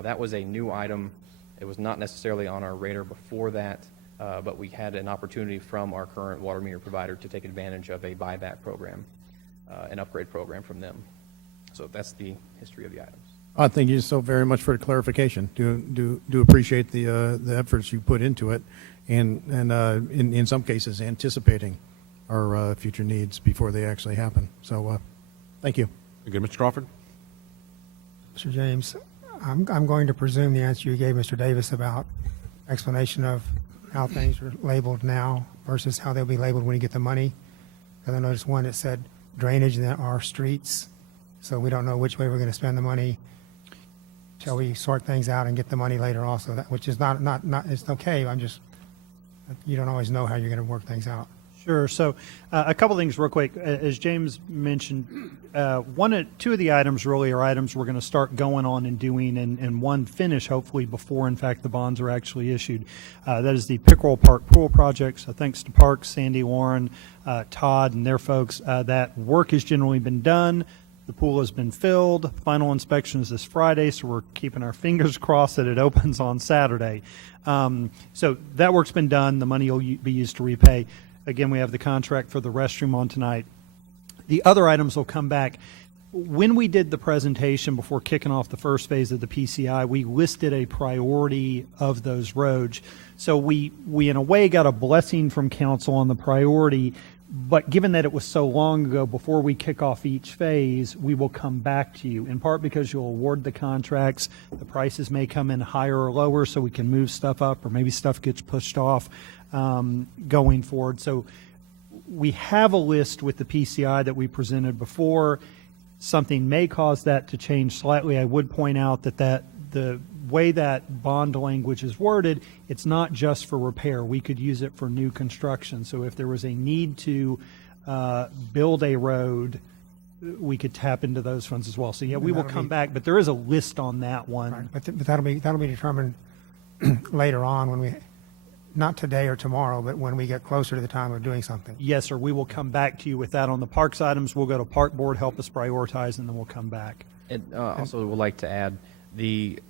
That was a new item. It was not necessarily on our radar before that, but we had an opportunity from our current water meter provider to take advantage of a buyback program, an upgrade program from them. So that's the history of the items. Thank you so very much for the clarification. Do appreciate the efforts you put into it, and in some cases anticipating our future needs before they actually happen. So thank you. Good, Mr. Crawford. Mr. James, I'm going to presume the answer you gave Mr. Davis about explanation of how things are labeled now versus how they'll be labeled when you get the money. Because I noticed one that said drainage and then our streets. So we don't know which way we're going to spend the money till we sort things out and get the money later also, which is not, it's okay. You don't always know how you're going to work things out. Sure. So a couple things real quick. As James mentioned, two of the items really are items we're going to start going on and doing, and one finish hopefully before, in fact, the bonds are actually issued. That is the Pickerel Park Pool Project. So thanks to Parks, Sandy, Lauren, Todd, and their folks, that work has generally been done. The pool has been filled. Final inspection is this Friday, so we're keeping our fingers crossed that it opens on Saturday. So that work's been done. The money will be used to repay. Again, we have the contract for the restroom on tonight. The other items will come back. When we did the presentation before kicking off the first phase of the PCI, we listed a priority of those roads. So we in a way got a blessing from council on the priority, but given that it was so long ago, before we kick off each phase, we will come back to you, in part because you'll award the contracts. The prices may come in higher or lower, so we can move stuff up, or maybe stuff gets pushed off going forward. So we have a list with the PCI that we presented before. Something may cause that to change slightly. I would point out that the way that bond language is worded, it's not just for repair. We could use it for new construction. So if there was a need to build a road, we could tap into those funds as well. So yeah, we will come back, but there is a list on that one. Right. But that'll be determined later on when we, not today or tomorrow, but when we get closer to the time of doing something. Yes, sir. We will come back to you with that on the parks items. We'll go to Park Board, help us prioritize, and then we'll come back. And also would like to add, the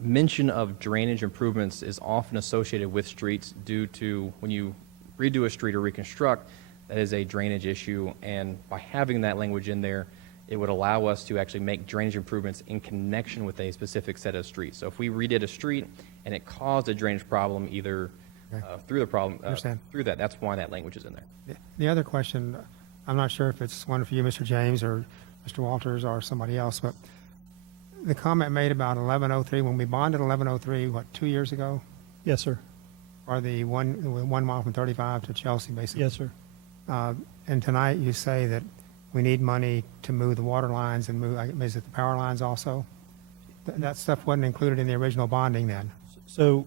mention of drainage improvements is often associated with streets due to when you redo a street or reconstruct, that is a drainage issue. And by having that language in there, it would allow us to actually make drainage improvements in connection with a specific set of streets. So if we redid a street and it caused a drainage problem either through the problem, through that, that's why that language is in there. The other question, I'm not sure if it's one for you, Mr. James, or Mr. Walters, or somebody else, but the comment made about 1103, when we bonded 1103, what, 2 years ago? Yes, sir. Or the 1 mile from 35 to Chelsea, basically. Yes, sir. And tonight you say that we need money to move the water lines and move, is it the power lines also? That stuff wasn't included in the original bonding then. So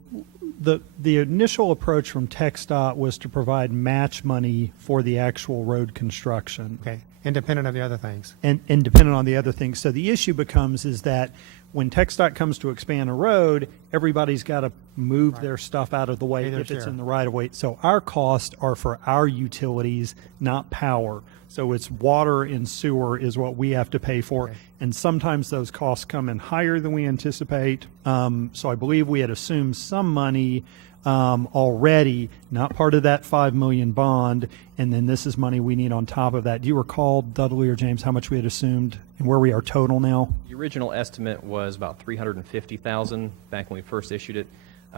the initial approach from TxDOT was to provide match money for the actual road construction. Okay, independent of the other things. And independent on the other things. So the issue becomes is that when TxDOT comes to expand a road, everybody's got to move their stuff out of the way if it's in the right of way. So our costs are for our utilities, not power. So it's water and sewer is what we have to pay for. Okay. And sometimes those costs come in higher than we anticipate. So I believe we had assumed some money already, not part of that $5 million bond, and then this is money we need on top of that. Do you recall, Dudley or James, how much we had assumed and where we are total now? The original estimate was about $350,000 back when we first issued it.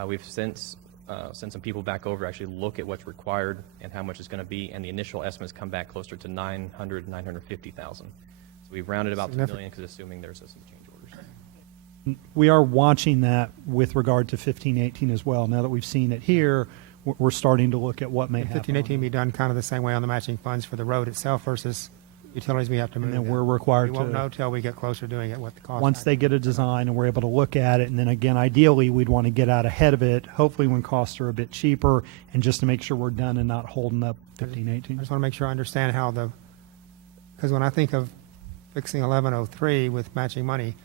We've since sent some people back over to actually look at what's required and how much it's going to be, and the initial estimates come back closer to $950,000. So we've rounded about $2 million because assuming there's some change orders. We are watching that with regard to 1518 as well. Now that we've seen it here, we're starting to look at what may happen. 1518 be done kind of the same way on the matching funds for the road itself versus utilities we have to move. And then we're required to. We won't know till we get closer to doing it what the cost. Once they get a design and we're able to look at it, and then again, ideally, we'd want to get out ahead of it, hopefully when costs are a bit cheaper, and just to make sure we're done and not holding up 1518. I just want to make sure I understand how because when I think of fixing 1103 with matching money,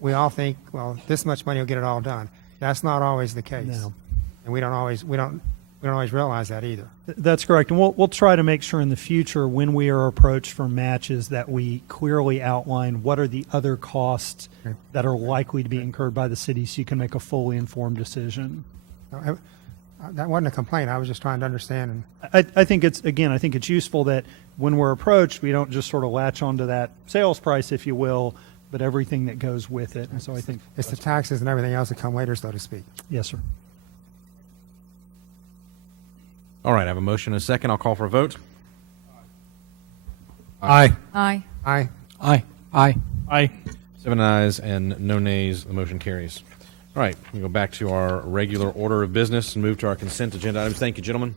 we all think, well, this much money will get it all done. That's not always the case. No. And we don't always realize that either. That's correct. And we'll try to make sure in the future when we are approached for matches that we clearly outline what are the other costs that are likely to be incurred by the city so you can make a fully informed decision. That wasn't a complaint. I was just trying to understand. I think it's useful that when we're approached, we don't just sort of latch onto that sales price, if you will, but everything that goes with it. And so I think it's the taxes and everything else that come later, so to speak. Yes, sir. All right, I have a motion and a second. I'll call for a vote. Aye. Aye. Aye. Aye. Aye. Aye. 7 ayes and no nays. The motion carries. All right, we go back to our regular order of business and move to our consent agenda items. Thank you, gentlemen.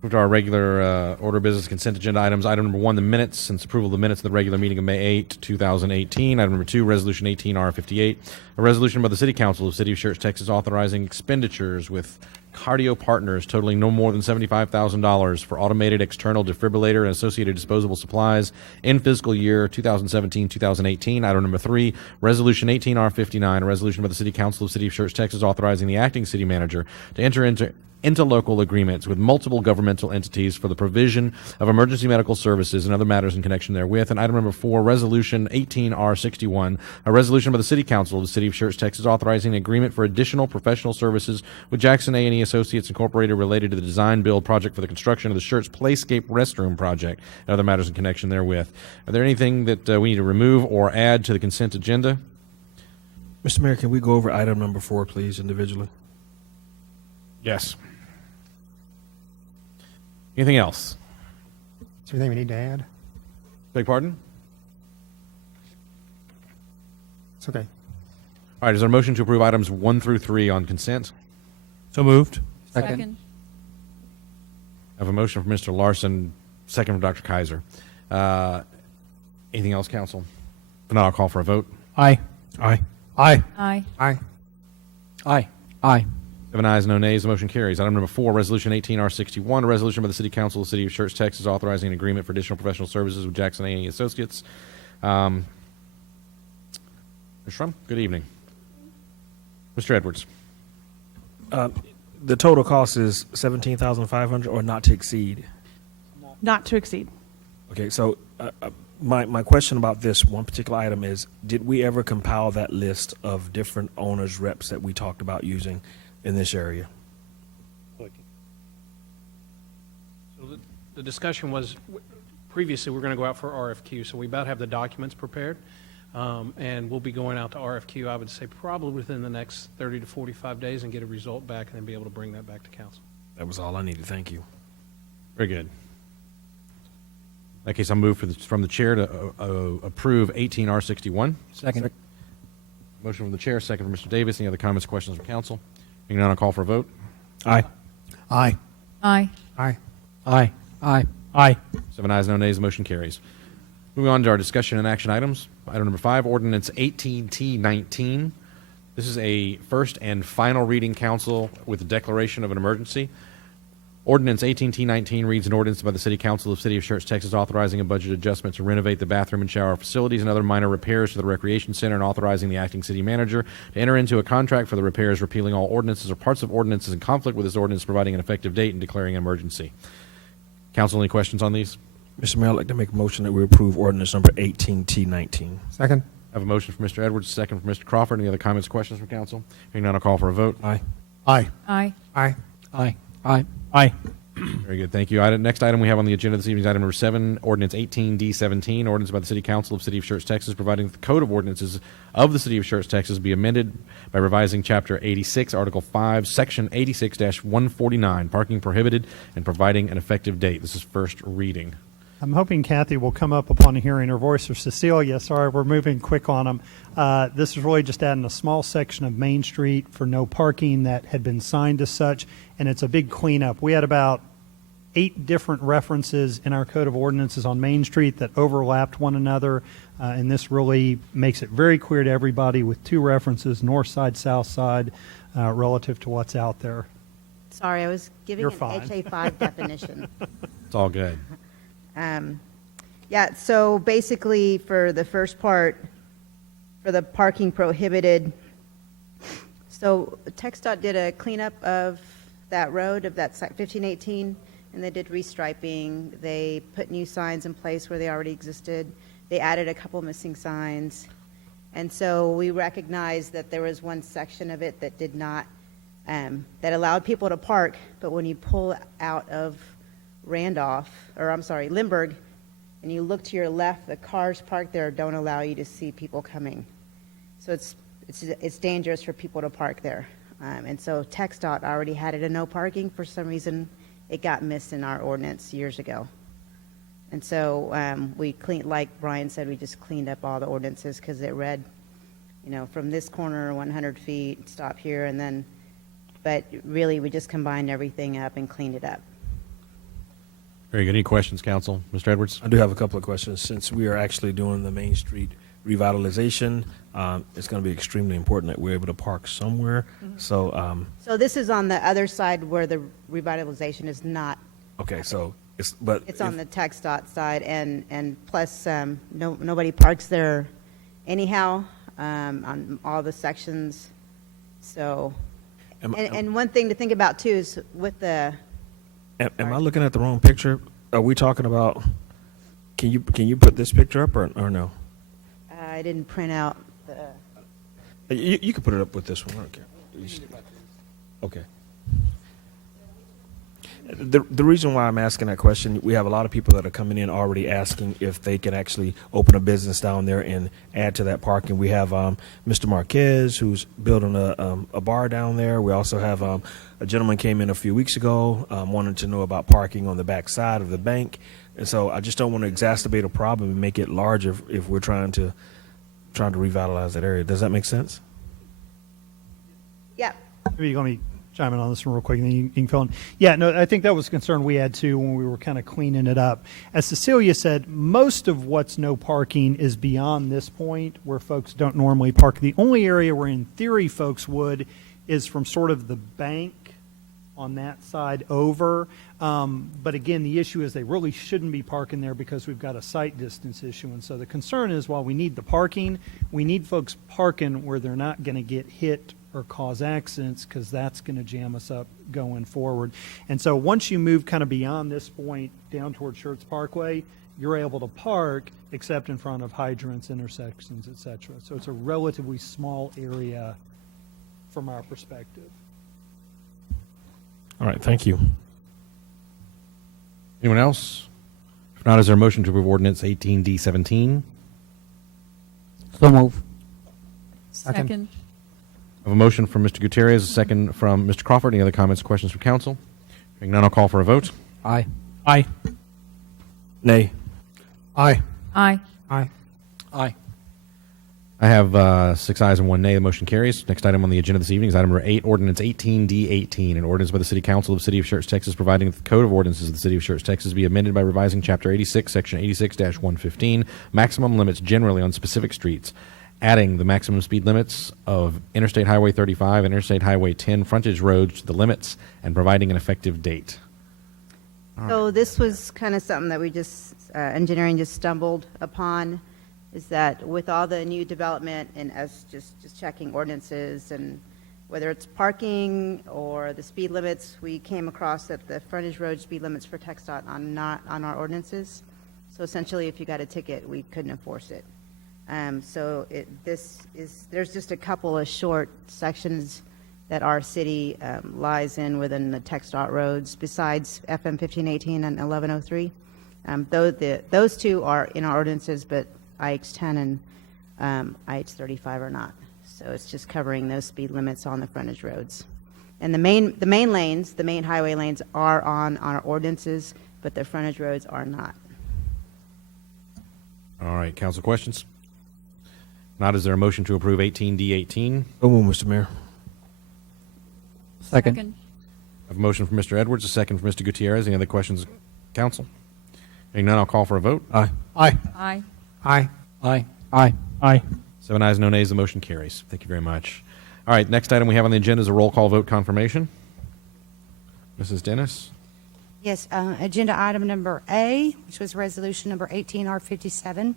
Move to our regular order of business consent agenda items. Item number 1, the minutes. Since approval of the minutes of the regular meeting of May 8, 2018. Item number 2, Resolution 18R58, a resolution by the City Council of the City of Schertz, Texas, authorizing expenditures with Cardio Partners totaling no more than $75,000 for automated external defibrillator and associated disposable supplies in fiscal year 2017-2018. Item number 3, Resolution 18R59, a resolution by the City Council of the City of Schertz, Texas, authorizing the acting city manager to enter into interlocal agreements with multiple governmental entities for the provision of emergency medical services and other matters in connection therewith. And item number 4, Resolution 18R61, a resolution by the City Council of the City of Schertz, Texas, authorizing an agreement for additional professional services with Jackson A&E Associates Incorporated related to the design build project for the construction of the Schertz Playscape restroom project and other matters in connection therewith. Are there anything that we need to remove or add to the consent agenda? Mr. Mayor, can we go over item number 4, please, individually? Yes. Anything else? Is there anything we need to add? Beg pardon? It's okay. All right, is there a motion to approve items 1 through 3 on consent? So moved. Second. I have a motion from Mr. Larson, second from Dr. Kaiser. Anything else, council? If not, I'll call for a vote. Aye. Aye. Aye. Aye. Aye. Aye. Aye. 7 ayes, no nays. The motion carries. Item number 4, Resolution 18R61, a resolution by the City Council of the City of Schertz, Texas, authorizing an agreement for additional professional services with Jackson A&E Associates. Mr. Shrum, good evening. Mr. Edwards. The total cost is $17,500 or not to exceed? Not to exceed. Okay, so my question about this one particular item is, did we ever compile that list of different owners, reps that we talked about using in this area? So the discussion was, previously we're going to go out for RFQ, so we about have the documents prepared, and we'll be going out to RFQ, I would say probably within the next 30 to 45 days and get a result back and then be able to bring that back to council. That was all I needed. Thank you. Very good. In that case, I'll move from the chair to approve 18R61. Second. Motion from the chair, second from Mr. Davis. Any other comments, questions from council? Hearing none, I'll call for a vote. Aye. Aye. Aye. Aye. Aye. Aye. Aye. 7 ayes, no nays. The motion carries. Moving on to our discussion and action items. Item number 5, Ordinance 18T19. This is a first and final reading, council, with a declaration of an emergency. Ordinance 18T19 reads an ordinance by the City Council of the City of Schertz, Texas, authorizing a budget adjustment to renovate the bathroom and shower facilities and other minor repairs to the recreation center, and authorizing the acting city manager to enter into a contract for the repairs, repealing all ordinances or parts of ordinances in conflict with this ordinance, providing an effective date, and declaring an emergency. Council, any questions on these? Mr. Mayor, I'd like to make a motion that we approve ordinance number 18T19. Second. I have a motion from Mr. Edwards, second from Mr. Crawford. Any other comments, questions from council? Hearing none, I'll call for a vote. Aye. Aye. Aye. Aye. Aye. Aye. Aye. Very good, thank you. Next item we have on the agenda this evening is item number 7, Ordinance 18D17, ordinance by the City Council of the City of Schertz, Texas, providing that the Code of Ordinances of the City of Schertz, Texas, be amended by revising Chapter 86, Article 5, Section 86-149, parking prohibited, and providing an effective date. This is first reading. I'm hoping Kathy will come up upon hearing her voice, or Cecilia. Sorry, we're moving quick on them. This is really just adding a small section of Main Street for no parking that had been signed as such, and it's a big cleanup. We had about 8 different references in our Code of Ordinances on Main Street that overlapped one another, and this really makes it very clear to everybody with 2 references, north side, south side, relative to what's out there. Sorry, I was giving You're an fine. HA5 definition. It's all good. Yeah, so basically for the first part, for the parking prohibited, so TxDOT did a cleanup of that road, of that 1518, and they did restriping. They put new signs in place where they already existed. They added a couple missing signs. And so we recognized that there was one section of it that did not, that allowed people to park, but when you pull out of Lindbergh, and you look to your left, the cars parked there don't allow you to see people coming. So it's dangerous for people to park there. And so TxDOT already had it a no parking. For some reason, it got missed in our ordinance years ago. And so we cleaned, like Brian said, we just cleaned up all the ordinances because it read, from this corner 100 feet, stop here, and then, but really we just combined everything up and cleaned it up. Very good. Any questions, council? Mr. Edwards? I do have a couple of questions. Since we are actually doing the Main Street revitalization, it's going to be extremely important that we're able to park somewhere. So, So this is on the other side where the revitalization is not. okay, so it's It's on the TxDOT side, and plus, nobody parks there anyhow, on all the sections. So, and one thing to think about too is with the, Am I looking at the wrong picture? Are we talking about? Can you put this picture up or no? I didn't print out the. You can put it up with this one. I don't care. Okay. The reason why I'm asking that question, we have a lot of people that are coming in already asking if they can actually open a business down there and add to that parking. We have Mr. Marquez, who's building a bar down there. We also have a gentleman came in a few weeks ago, wanted to know about parking on the back side of the bank. And so I just don't want to exacerbate a problem and make it larger if we're trying to revitalize that area. Does that make sense? Yeah. Maybe let me chime in on this one real quick, and then you can fill in. Yeah, no, I think that was a concern we had too when we were kind of cleaning it up. As Cecilia said, most of what's no parking is beyond this point where folks don't normally park. The only area where in theory folks would is from sort of the bank on that side over. But again, the issue is they really shouldn't be parking there because we've got a sight distance issue. And so the concern is while we need the parking, we need folks parking where they're not going to get hit or cause accidents, because that's going to jam us up going forward. And so once you move kind of beyond this point down toward Schertz Parkway, you're able to park except in front of hydrants, intersections, et cetera. So it's a relatively small area from our perspective. All right, thank you. Anyone else? If not, is there a motion to approve ordinance 18D17? So move. Second. I have a motion from Mr. Gutierrez, a second from Mr. Crawford. Any other comments or questions from council? Hearing none, I'll call for a vote. Aye. Aye. Nay. Aye. Aye. Aye. Aye. I have 6 ayes and 1 nay. The motion carries. Next item on the agenda this evening is item number 8, ordinance 18D18, an ordinance by the City Council of the City of Schertz, Texas, providing that the Code of Ordinances of the City of Schertz, Texas be amended by revising Chapter 86, Section 86-115, maximum limits generally on specific streets, adding the maximum speed limits of Interstate Highway 35 and Interstate Highway 10 frontage roads to the limits, and providing an effective date. So this was kind of something that we just, engineering just stumbled upon, is that with all the new development and us just checking ordinances and whether it's parking or the speed limits, we came across that the frontage road speed limits for TxDOT are not on our ordinances. So essentially, if you got a ticket, we couldn't enforce it. There's just a couple of short sections that our city lies in within the TxDOT roads besides FM 1518 and 1103. Those two are in our ordinances, but IH 10 and IH 35 are not. So it's just covering those speed limits on the frontage roads. And the main lanes, the main highway lanes are on our ordinances, but the frontage roads are not. All right, council questions? Not, is there a motion to approve 18D18? So move, Mr. Mayor. Second. I have a motion from Mr. Edwards, a second from Mr. Gutierrez. Any other questions, council? Hearing none, I'll call for a vote. Aye. Aye. Aye. Aye. Aye. Aye. Aye. 7 ayes, no nays. The motion carries. Thank you very much. All right, next item we have on the agenda is a roll call vote confirmation. Mrs. Dennis? Yes, agenda item number A, which was resolution number 18R57.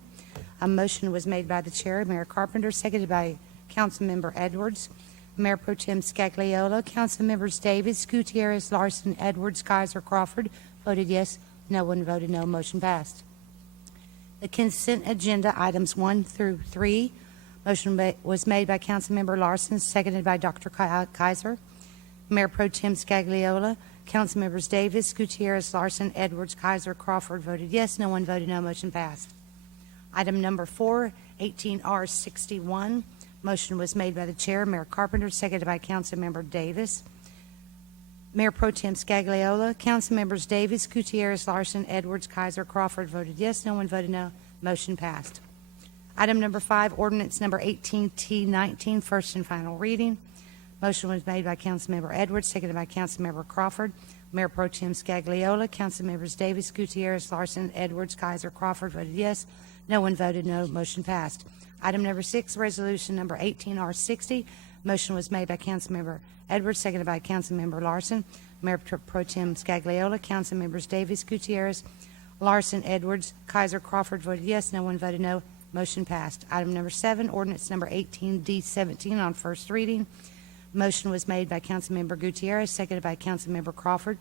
A motion was made by the chair, Mayor Carpenter, seconded by Councilmember Edwards. Mayor Pro Tem Scagliola, Councilmembers Davis, Gutierrez, Larson, Edwards, Kaiser, Crawford voted yes. No one voted no. Motion passed. The consent agenda items 1 through 3. Motion was made by Councilmember Larson, seconded by Dr. Kaiser. Mayor Pro Tem Scagliola, Councilmembers Davis, Gutierrez, Larson, Edwards, Kaiser, Crawford voted yes. No one voted no. Motion passed. Item number 4, 18R61. Motion was made by the chair, Mayor Carpenter, seconded by Councilmember Davis. Mayor Pro Tem Scagliola, Councilmembers Davis, Gutierrez, Larson, Edwards, Kaiser, Crawford voted yes. No one voted no. Motion passed. Item number 5, ordinance number 18T19, first and final reading. Motion was made by Councilmember Edwards, seconded by Councilmember Crawford. Mayor Pro Tem Scagliola, Council Members Davis, Gutierrez, Larson, Edwards, Kaiser, Crawford voted yes. No one voted no. Motion passed. Item number 6, resolution number 18R60. Motion was made by Councilmember Edwards, seconded by Councilmember Larson. Mayor Pro Tem Scagliola, Council Members Davis, Gutierrez, Larson, Edwards, Kaiser, Crawford voted yes. No one voted no. Motion passed. Item number 7, ordinance number 18D17 on first reading. Motion was made by Councilmember Gutierrez, seconded by Councilmember Crawford.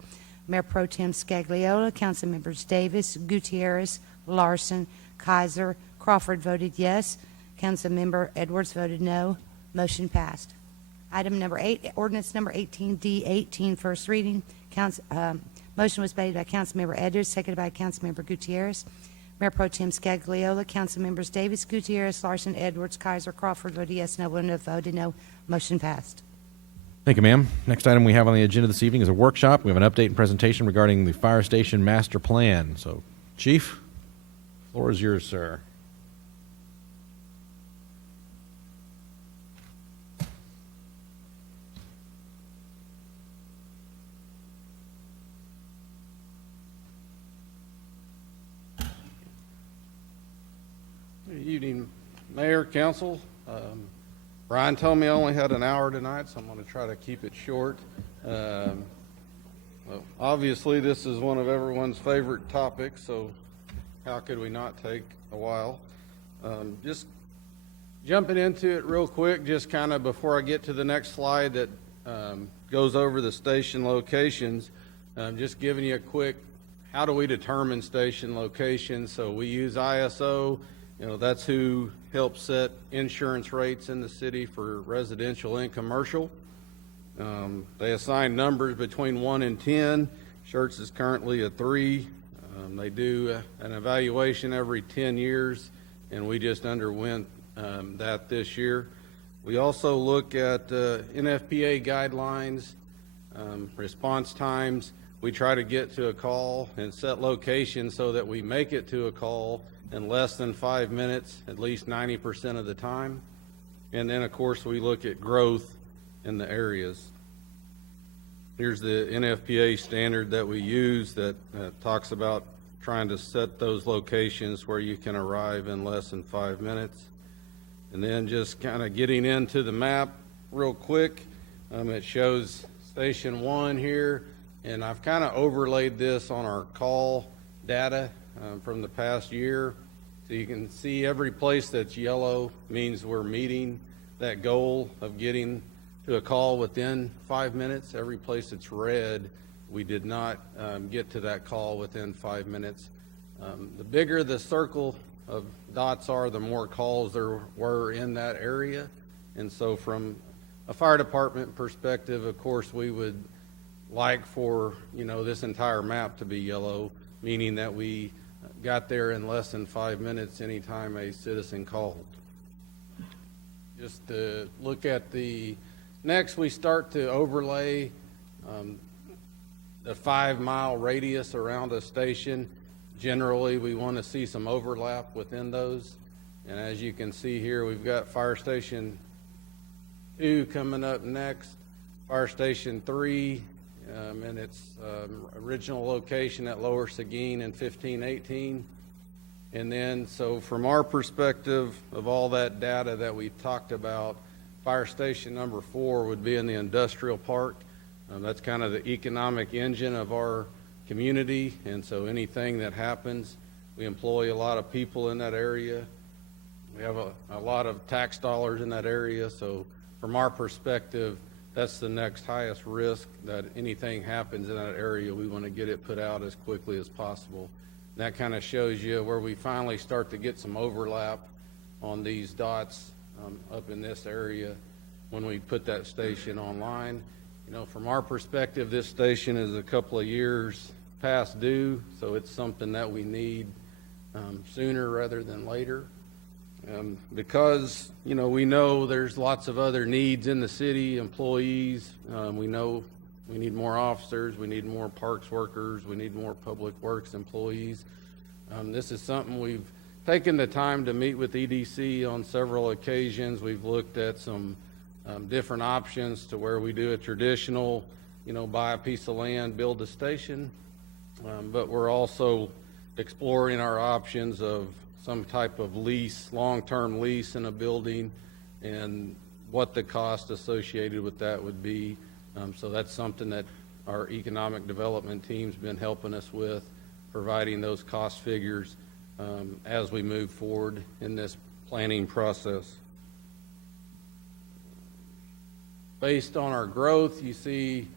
Mayor Pro Tem Scagliola, Councilmembers Davis, Gutierrez, Larson, Kaiser, Crawford voted yes. Councilmember Edwards voted no. Motion passed. Item number 8, ordinance number 18D18, first reading. Motion was made by Councilmember Edwards, seconded by Councilmember Gutierrez. Mayor Pro Tem Scagliola, Councilmembers Davis, Gutierrez, Larson, Edwards, Kaiser, Crawford voted yes. No one voted no. Motion passed. Thank you, ma'am. Next item we have on the agenda this evening is a workshop. We have an update and presentation regarding the fire station master plan. So, Chief, the floor is yours, sir. Good evening, Mayor, Council. Brian told me I only had an hour tonight, so I'm going to try to keep it short. Well, obviously, this is one of everyone's favorite topics, so how could we not take a while? Just jumping into it real quick, just kind of before I get to the next slide that goes over the station locations, just giving you a quick, how do we determine station locations? So we use ISO. You know, that's who helps set insurance rates in the city for residential and commercial. They assign numbers between 1 and 10. Schertz is currently a 3. They do an evaluation every 10 years, and we just underwent that this year. We also look at NFPA guidelines, response times. We try to get to a call and set locations so that we make it to a call in less than 5 minutes, at least 90% of the time. And then, of course, we look at growth in the areas. Here's the NFPA standard that we use that talks about trying to set those locations where you can arrive in less than 5 minutes. And then just kind of getting into the map real quick, it shows Station 1 here, and I've kind of overlaid this on our call data from the past year. So you can see every place that's yellow means we're meeting that goal of getting to a call within 5 minutes. Every place that's red, we did not get to that call within 5 minutes. The bigger the circle of dots are, the more calls there were in that area. And so from a fire department perspective, of course, we would like for, this entire map to be yellow, meaning that we got there in less than 5 minutes anytime a citizen called. Just to look at the next, we start to overlay the 5-mile radius around a station. Generally, we want to see some overlap within those. And as you can see here, we've got Fire Station 2 coming up next, Fire Station 3, and its original location at Lower Seguin in 1518. And then, so from our perspective of all that data that we talked about, Fire Station number 4 would be in the industrial park. That's kind of the economic engine of our community, and so anything that happens, we employ a lot of people in that area. We have a lot of tax dollars in that area, so from our perspective, that's the next highest risk that anything happens in that area. We want to get it put out as quickly as possible. And that kind of shows you where we finally start to get some overlap on these dots up in this area when we put that station online. From our perspective, this station is a couple of years past due, so it's something that we need sooner rather than later. Because, we know there's lots of other needs in the city, employees. We know we need more officers, we need more parks workers, we need more public works employees. This is something we've taken the time to meet with EDC on several occasions. We've looked at some different options to where we do a traditional buy a piece of land, build a station, but we're also exploring our options of some type of lease, long-term lease in a building, and what the cost associated with that would be. So that's something that our economic development team's been helping us with, providing those cost figures as we move forward in this planning process. Based on our growth, you see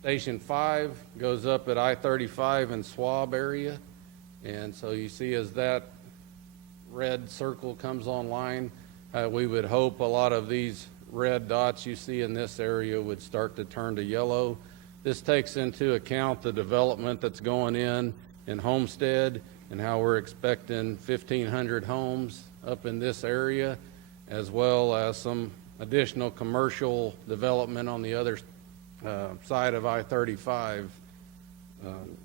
Station 5 goes up at I-35 and Swab area. And so you see as that red circle comes online, we would hope a lot of these red dots you see in this area would start to turn to yellow. This takes into account the development that's going in Homestead and how we're expecting 1,500 homes up in this area, as well as some additional commercial development on the other side of I-35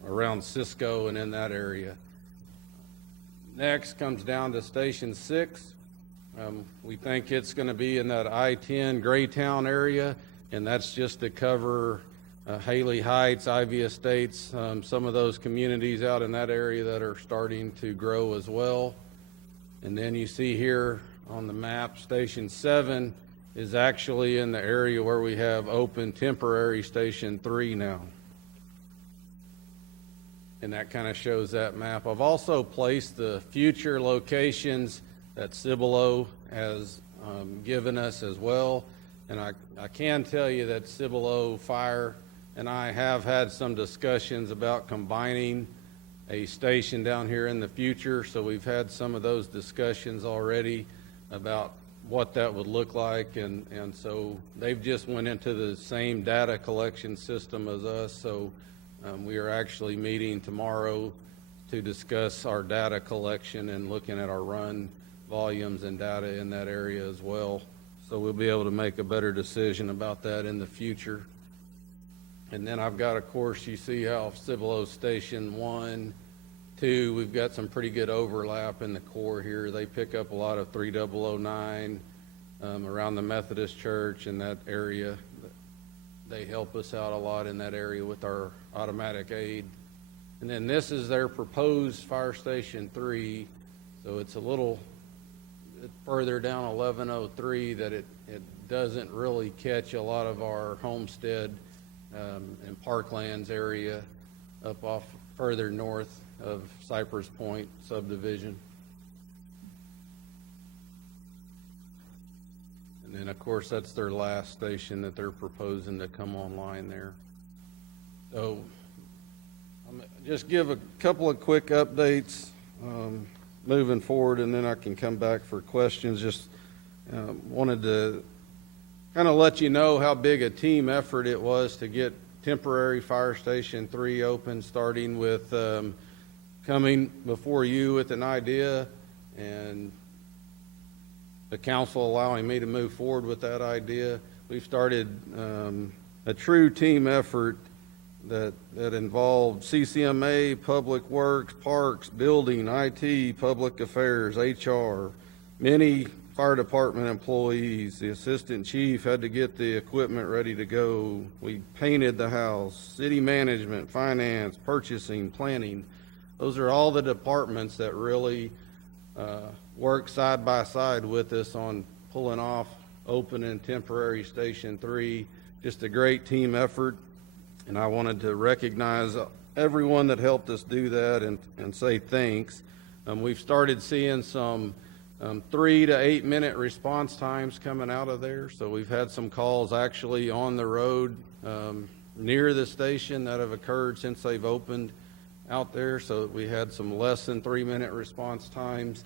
around Cisco and in that area. Next comes down to Station 6. We think it's going to be in that I-10 Graytown area, and that's just to cover Haley Heights, Ivy Estates, some of those communities out in that area that are starting to grow as well. And then you see here on the map, Station 7 is actually in the area where we have open temporary Station 3 now. And that kind of shows that map. I've also placed the future locations that Cibolo has given us as well. And I can tell you that Cibolo Fire and I have had some discussions about combining a station down here in the future. So we've had some of those discussions already about what that would look like, and so they've just went into the same data collection system as us. So we are actually meeting tomorrow to discuss our data collection and looking at our run volumes and data in that area as well. So we'll be able to make a better decision about that in the future. And then I've got, of course, you see how Cibolo Station 1, 2, we've got some pretty good overlap in the core here. They pick up a lot of 3009 around the Methodist Church in that area. They help us out a lot in that area with our automatic aid. And then this is their proposed Fire Station 3. So it's a little bit further down 1103 that it doesn't really catch a lot of our Homestead and Parklands area up off further north of Cypress Point subdivision. And then, of course, that's their last station that they're proposing to come online there. So I'm gonna just give a couple of quick updates moving forward, and then I can come back for questions. Just wanted to kind of let you know how big a team effort it was to get temporary Fire Station 3 open, starting with coming before you with an idea and the council allowing me to move forward with that idea. We've started a true team effort that involved CCMA, Public Works, Parks, Building, IT, Public Affairs, HR, many fire department employees. The assistant chief had to get the equipment ready to go. We painted the house, city management, finance, purchasing, planning. Those are all the departments that really work side by side with us on pulling off opening temporary Station 3. Just a great team effort, and I wanted to recognize everyone that helped us do that and say thanks. We've started seeing some 3 to 8 minute response times coming out of there. So we've had some calls actually on the road near the station that have occurred since they've opened out there. So we had some less than 3 minute response times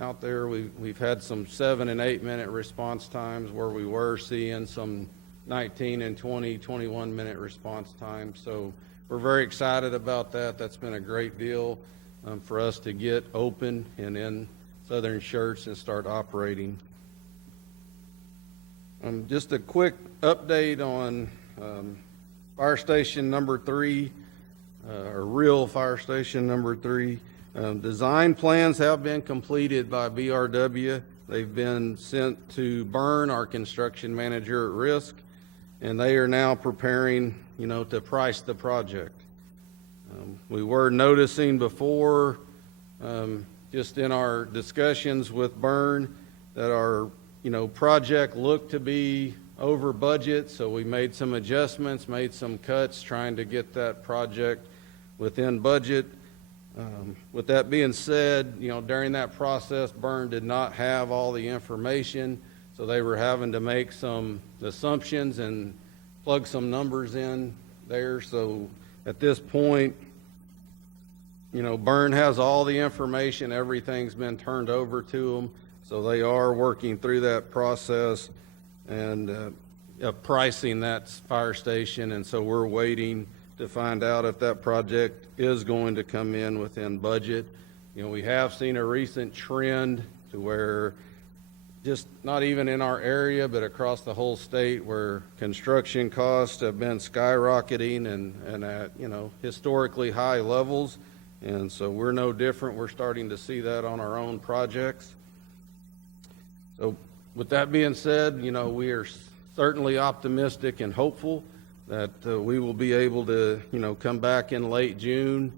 out there. We've had some 7 and 8 minute response times where we were seeing some 19 and 20, 21 minute response times. So we're very excited about that. That's been a great deal for us to get open and in Southern Schertz and start operating. Just a quick update on Fire Station number 3, or real Fire Station number 3. Design plans have been completed by BRW. They've been sent to Byrne, our construction manager at risk, and they are now preparing, to price the project. We were noticing before, just in our discussions with Byrne, that our, project looked to be over budget, so we made some adjustments, made some cuts, trying to get that project within budget. With that being said, during that process, Byrne did not have all the information, so they were having to make some assumptions and plug some numbers in there. So at this point, Byrne has all the information, everything's been turned over to them, so they are working through that process and pricing that fire station, and so we're waiting to find out if that project is going to come in within budget. We have seen a recent trend to where, just not even in our area, but across the whole state, where construction costs have been skyrocketing and at, historically high levels. And so we're no different. We're starting to see that on our own projects. So with that being said, we are certainly optimistic and hopeful that we will be able to, come back in late June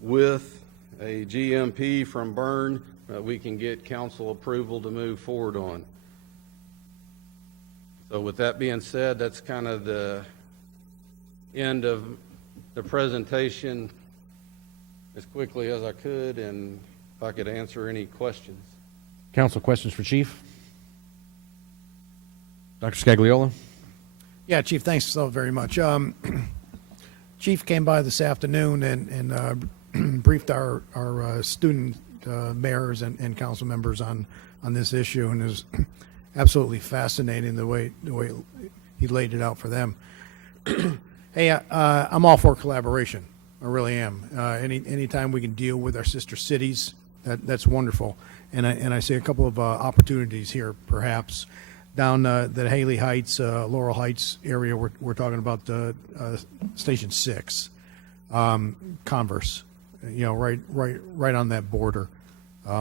with a GMP from Byrne that we can get council approval to move forward on. So with that being said, that's kind of the end of the presentation as quickly as I could, and if I could answer any questions. Council, questions for Chief? Dr. Scagliola? Yeah, Chief, thanks so very much. Chief came by this afternoon and briefed our student mayors and council members on this issue, and it was absolutely fascinating the way he laid it out for them. Hey, I'm all for collaboration. I really am. Anytime we can deal with our sister cities, that's wonderful. And I see a couple of opportunities here, perhaps. Down the Haley Heights, Laurel Heights area, we're talking about Station 6, Converse, right on that border.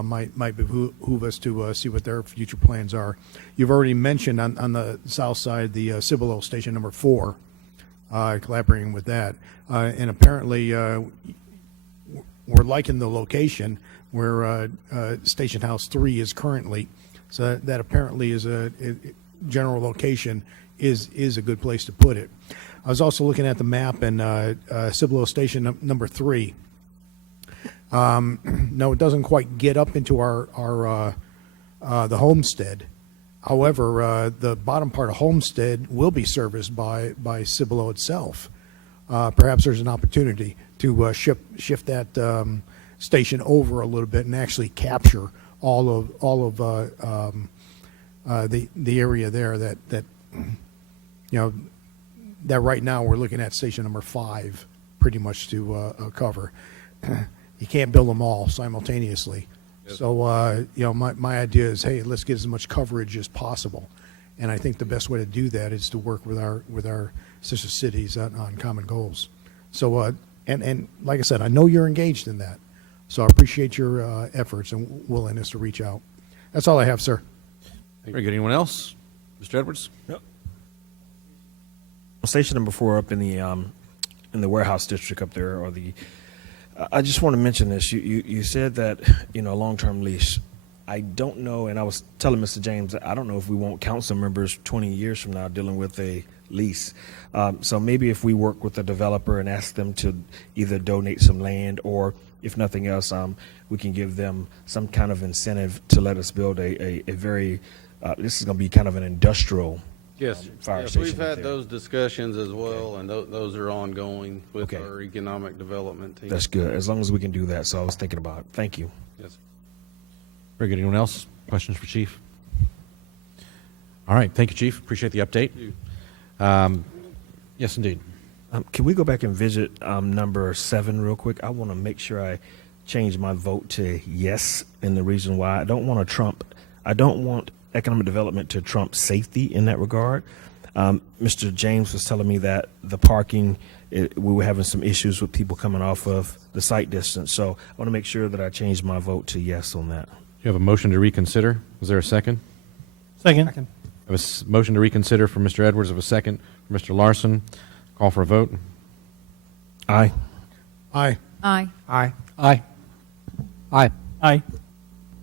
Might behoove us to see what their future plans are. You've already mentioned on the south side the Cibolo Station number 4, collaborating with that, and apparently we're liking the location where Station House 3 is currently. So that apparently is a general location is a good place to put it. I was also looking at the map, and Cibolo Station number 3. No, it doesn't quite get up into our the Homestead. However, the bottom part of Homestead will be serviced by Cibolo itself. Perhaps there's an opportunity to shift that station over a little bit and actually capture all of the area there that that right now we're looking at station number 5 pretty much to cover. You can't build them all simultaneously. Yes. So my idea is, hey, let's get as much coverage as possible, and I think the best way to do that is to work with our sister cities on common goals. So and like I said, I know you're engaged in that. So I appreciate your efforts and willingness to reach out. That's all I have, sir. Very good. Anyone else? Mr. Edwards? Yep. Station number 4 up in the warehouse district up there, or the. I just want to mention this. You said that long-term lease. I don't know, and I was telling Mr. James, I don't know if we want council members 20 years from now dealing with a lease. So maybe if we work with the developer and ask them to either donate some land, or if nothing else, we can give them some kind of incentive to let us build a very, this is going to be kind of an industrial fire station. We've had those discussions as well, and those are ongoing with our economic development team. That's good, as long as we can do that. So I was thinking about it. Thank you. Yes. Very good. Anyone else? Questions for Chief? All right. Thank you, Chief. Appreciate the update. Yes, indeed. Can we go back and visit number 7 real quick? I want to make sure I change my vote to yes, and the reason why I don't want economic development to trump safety in that regard. Mr. James was telling me that the parking, we were having some issues with people coming off of the site distance. So I want to make sure that I change my vote to yes on that. You have a motion to reconsider. Is there a second? Second. I have a motion to reconsider from Mr. Edwards. I have a second from Mr. Larson. Call for a vote. Aye. Aye. Aye. Aye. Aye. Aye. Aye.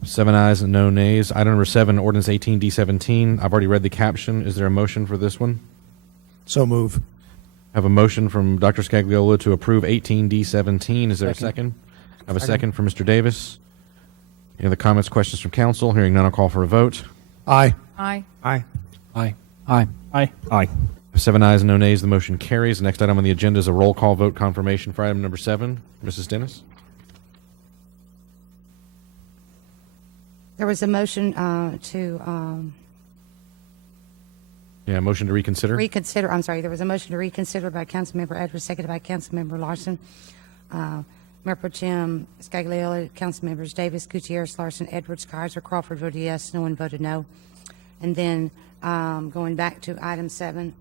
7 ayes and no nays. Item number 7, ordinance 18D17. I've already read the caption. Is there a motion for this one? So move. I have a motion from Dr. Scagliola to approve 18D17. Is there a second? I have a second from Mr. Davis. Any other comments, questions from council? Hearing none, I'll call for a vote. Aye. Aye. Aye. Aye. Aye. Aye. Aye. 7 ayes and no nays. The motion carries. The next item on the agenda is a roll call vote confirmation for item number 7. Mrs. Dennis? There was a motion Motion to reconsider. reconsider. I'm sorry. There was a motion to reconsider by Councilmember Edwards, seconded by Councilmember Larson. Mayor Pro Tem Scagliola, Councilmembers Davis, Gutierrez, Larson, Edwards, Kaiser, Crawford voted yes. No one voted no. And then going back to item 7,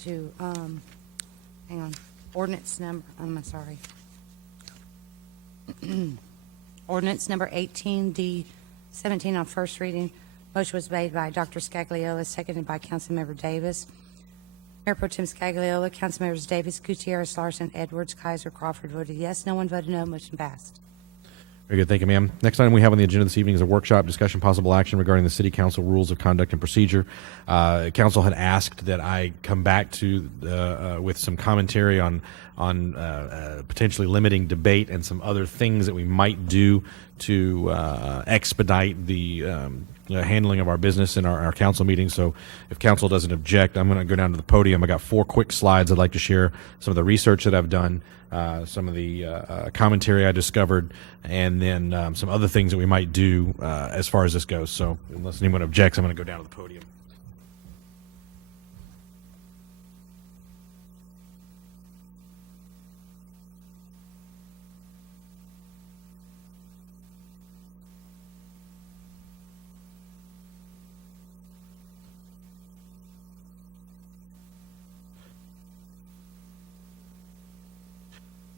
to hang on, ordinance number. I'm sorry. Ordinance number 18D17 on first reading. Motion was made by Dr. Scagliola, seconded by Councilmember Davis. Mayor Pro Tem Scagliola, Councilmembers Davis, Gutierrez, Larson, Edwards, Kaiser, Crawford voted yes. No one voted no. Motion passed. Very good. Thank you, ma'am. Next item we have on the agenda this evening is a workshop discussion possible action regarding the City Council Rules of Conduct and Procedure. Council had asked that I come back to with some commentary on potentially limiting debate and some other things that we might do to expedite the handling of our business in our council meetings. So if council doesn't object, I'm going to go down to the podium. I got 4 quick slides. I'd like to share some of the research that I've done, some of the commentary I discovered, and then some other things that we might do as far as this goes. So unless anyone objects, I'm going to go down to the podium.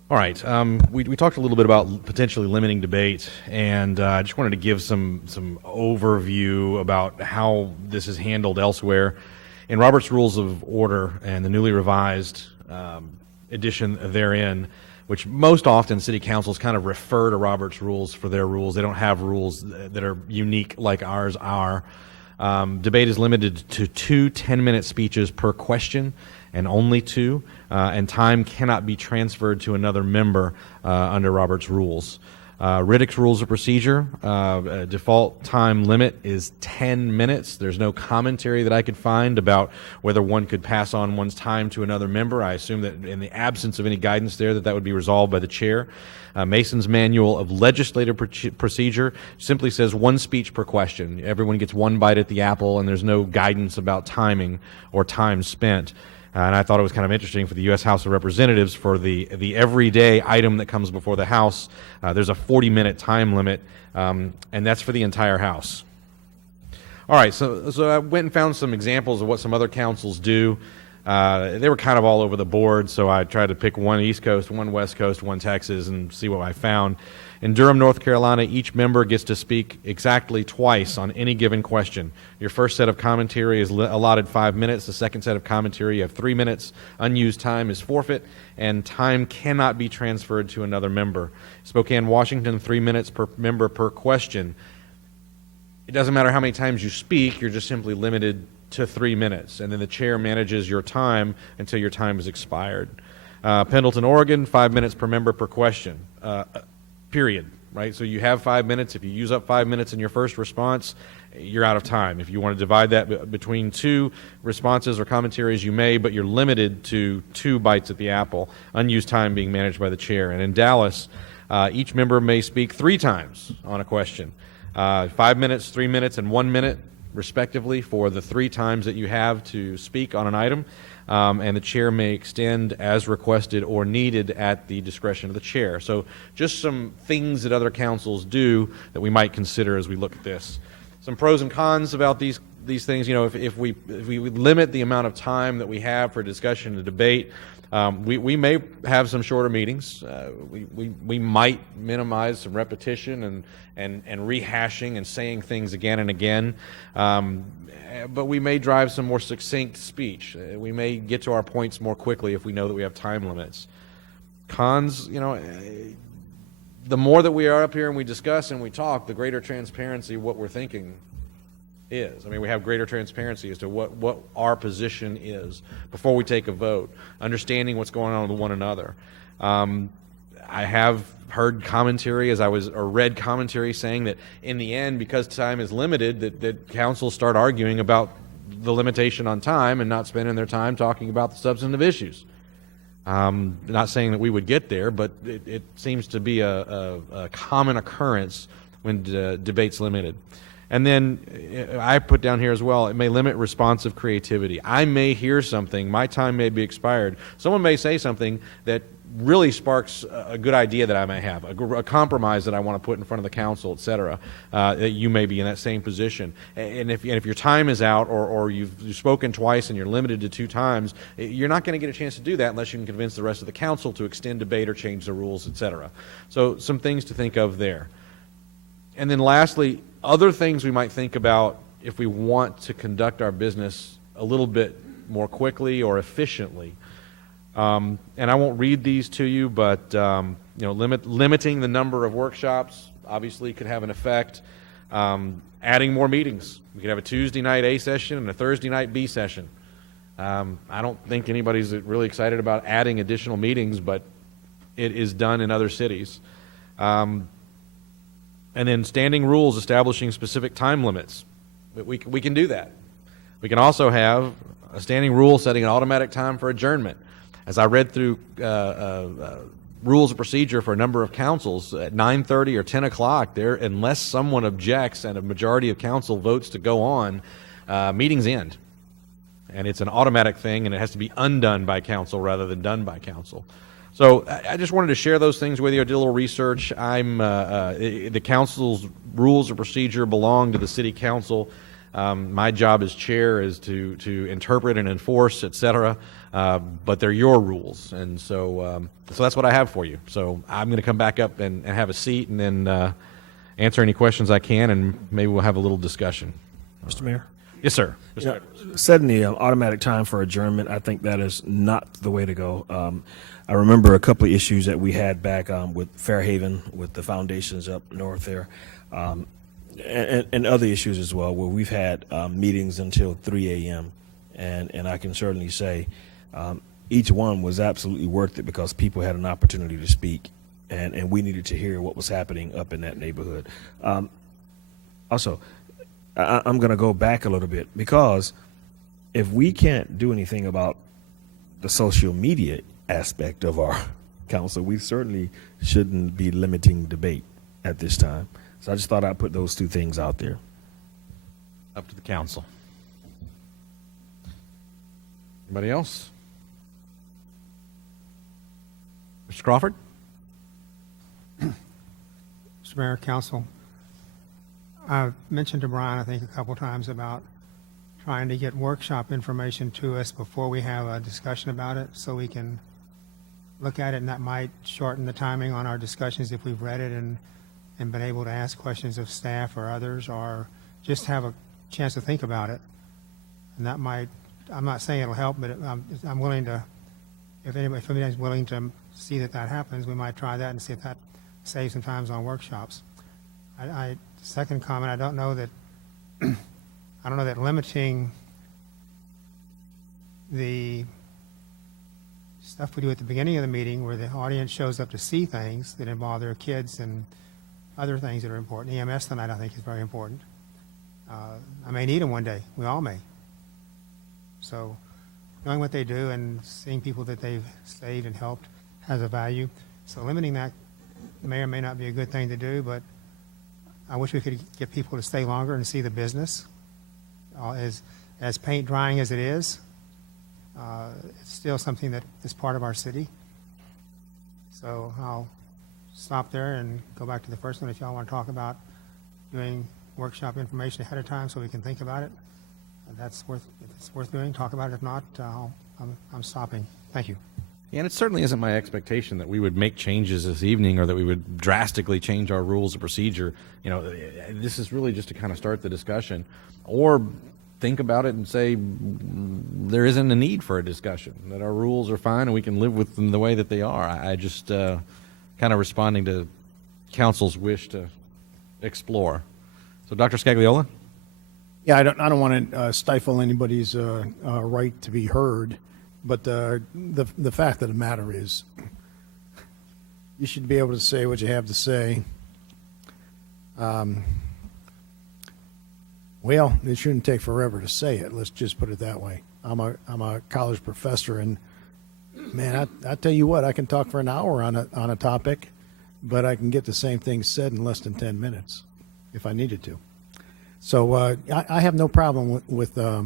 All right. We talked a little bit about potentially limiting debate, and I just wanted to give some overview about how this is handled elsewhere. In Robert's Rules of Order and the newly revised edition therein, which most often city councils kind of refer to Robert's Rules for their rules. They don't have rules that are unique like ours are. Debate is limited to 2 10-minute speeches per question, and only 2, and time cannot be transferred to another member under Robert's Rules. Riddick's Rules of Procedure, default time limit is 10 minutes. There's no commentary that I could find about whether one could pass on one's time to another member. I assume that in the absence of any guidance there, that would be resolved by the chair. Mason's Manual of Legislative Procedure simply says 1 speech per question. Everyone gets 1 bite at the apple, and there's no guidance about timing or time spent. And I thought it was kind of interesting for the U.S. House of Representatives for the everyday item that comes before the House. There's a 40-minute time limit, and that's for the entire House. All right, so I went and found some examples of what some other councils do. They were kind of all over the board, so I tried to pick 1 East Coast, 1 West Coast, 1 Texas, and see what I found. In Durham, North Carolina, each member gets to speak exactly twice on any given question. Your first set of commentary is allotted 5 minutes. The second set of commentary, you have 3 minutes. Unused time is forfeit, and time cannot be transferred to another member. Spokane, Washington, 3 minutes per member per question. It doesn't matter how many times you speak, you're just simply limited to 3 minutes, and then the chair manages your time until your time is expired. Pendleton, Oregon, 5 minutes per member per question. Period, right? So you have 5 minutes. If you use up 5 minutes in your first response, you're out of time. If you want to divide that between 2 responses or commentaries, you may, but you're limited to 2 bites at the apple, unused time being managed by the chair. And in Dallas, each member may speak 3 times on a question. 5 minutes, 3 minutes, and 1 minute, respectively, for the 3 times that you have to speak on an item. And the chair may extend as requested or needed at the discretion of the chair. So just some things that other councils do that we might consider as we look at this. Some pros and cons about these these things, if we limit the amount of time that we have for discussion and debate, we may have some shorter meetings. We might minimize some repetition and rehashing and saying things again and again. But we may drive some more succinct speech. We may get to our points more quickly if we know that we have time limits. Cons, the more that we are up here and we discuss and we talk, the greater transparency what we're thinking is. I mean, we have greater transparency as to what our position is before we take a vote, understanding what's going on with one another. I have heard commentary or read commentary saying that in the end, because time is limited, that councils start arguing about the limitation on time and not spending their time talking about the substantive issues. Not saying that we would get there, but it seems to be a common occurrence when debate's limited. And then I put down here as well, it may limit responsive creativity. I may hear something, my time may be expired. Someone may say something that really sparks a good idea that I may have, a compromise that I want to put in front of the council, et cetera. You may be in that same position. And if your time is out or you've spoken twice and you're limited to 2 times, you're not going to get a chance to do that unless you can convince the rest of the council to extend debate or change the rules, et cetera. So some things to think of there. And then lastly, other things we might think about if we want to conduct our business a little bit more quickly or efficiently. And I won't read these to you, but limiting the number of workshops obviously could have an effect. Adding more meetings. We could have a Tuesday night A session and a Thursday night B session. I don't think anybody's really excited about adding additional meetings, but it is done in other cities. And then standing rules establishing specific time limits. We can do that. We can also have a standing rule setting an automatic time for adjournment. As I read through rules of procedure for a number of councils, at 9:30 or 10 o'clock, unless someone objects and a majority of council votes to go on, meetings end. And it's an automatic thing, and it has to be undone by council rather than done by council. So I just wanted to share those things with you. I did a little research. The council's rules of procedure belong to the city council. My job as chair is to interpret and enforce, et cetera. But they're your rules, and so that's what I have for you. So I'm going to come back up and have a seat and then answer any questions I can, and maybe we'll have a little discussion. Mr. Mayor? Yes, sir. Setting the automatic time for adjournment, I think that is not the way to go. I remember a couple of issues that we had back with Fairhaven, with the foundations up north there, and other issues as well, where we've had meetings until 3 a.m. And I can certainly say each one was absolutely worth it because people had an opportunity to speak, and we needed to hear what was happening up in that neighborhood. Also, I'm going to go back a little bit, because if we can't do anything about the social media aspect of our council, we certainly shouldn't be limiting debate at this time. So I just thought I'd put those 2 things out there. Up to the council. Anybody else? Mr. Crawford? Mr. Mayor, Council, I've mentioned to Brian, I think, a couple times about trying to get workshop information to us before we have a discussion about it, so we can look at it, and that might shorten the timing on our discussions if we've read it and been able to ask questions of staff or others, or just have a chance to think about it. And that might, I'm not saying it'll help, but I'm willing to, if anybody's willing to see that happens, we might try that and see if that saves some time on workshops. Second comment, I don't know that limiting the stuff we do at the beginning of the meeting, where the audience shows up to see things that involve their kids and other things that are important. EMS tonight, I think, is very important. I may need them one day. We all may. So knowing what they do and seeing people that they've saved and helped has a value. So limiting that may or may not be a good thing to do, but I wish we could get people to stay longer and see the business. As paint drying as it is, it's still something that is part of our city. So I'll stop there and go back to the first one if y'all want to talk about doing workshop information ahead of time so we can think about it. if it's worth doing, talk about it. If not, I'm stopping. Thank you. And it certainly isn't my expectation that we would make changes this evening or that we would drastically change our rules of procedure. You know, this is really just to kind of start the discussion or think about it and say there isn't a need for a discussion, that our rules are fine and we can live with them the way that they are. I just kind of responding to council's wish to explore. So, Dr. Scagliola? Yeah, I don't want to stifle anybody's right to be heard, but the fact of the matter is, you should be able to say what you have to say. Well, it shouldn't take forever to say it. Let's just put it that way. I'm a college professor, and man, I tell you what, I can talk for an hour on a topic, but I can get the same thing said in less than 10 minutes if I needed to. So I have no problem with the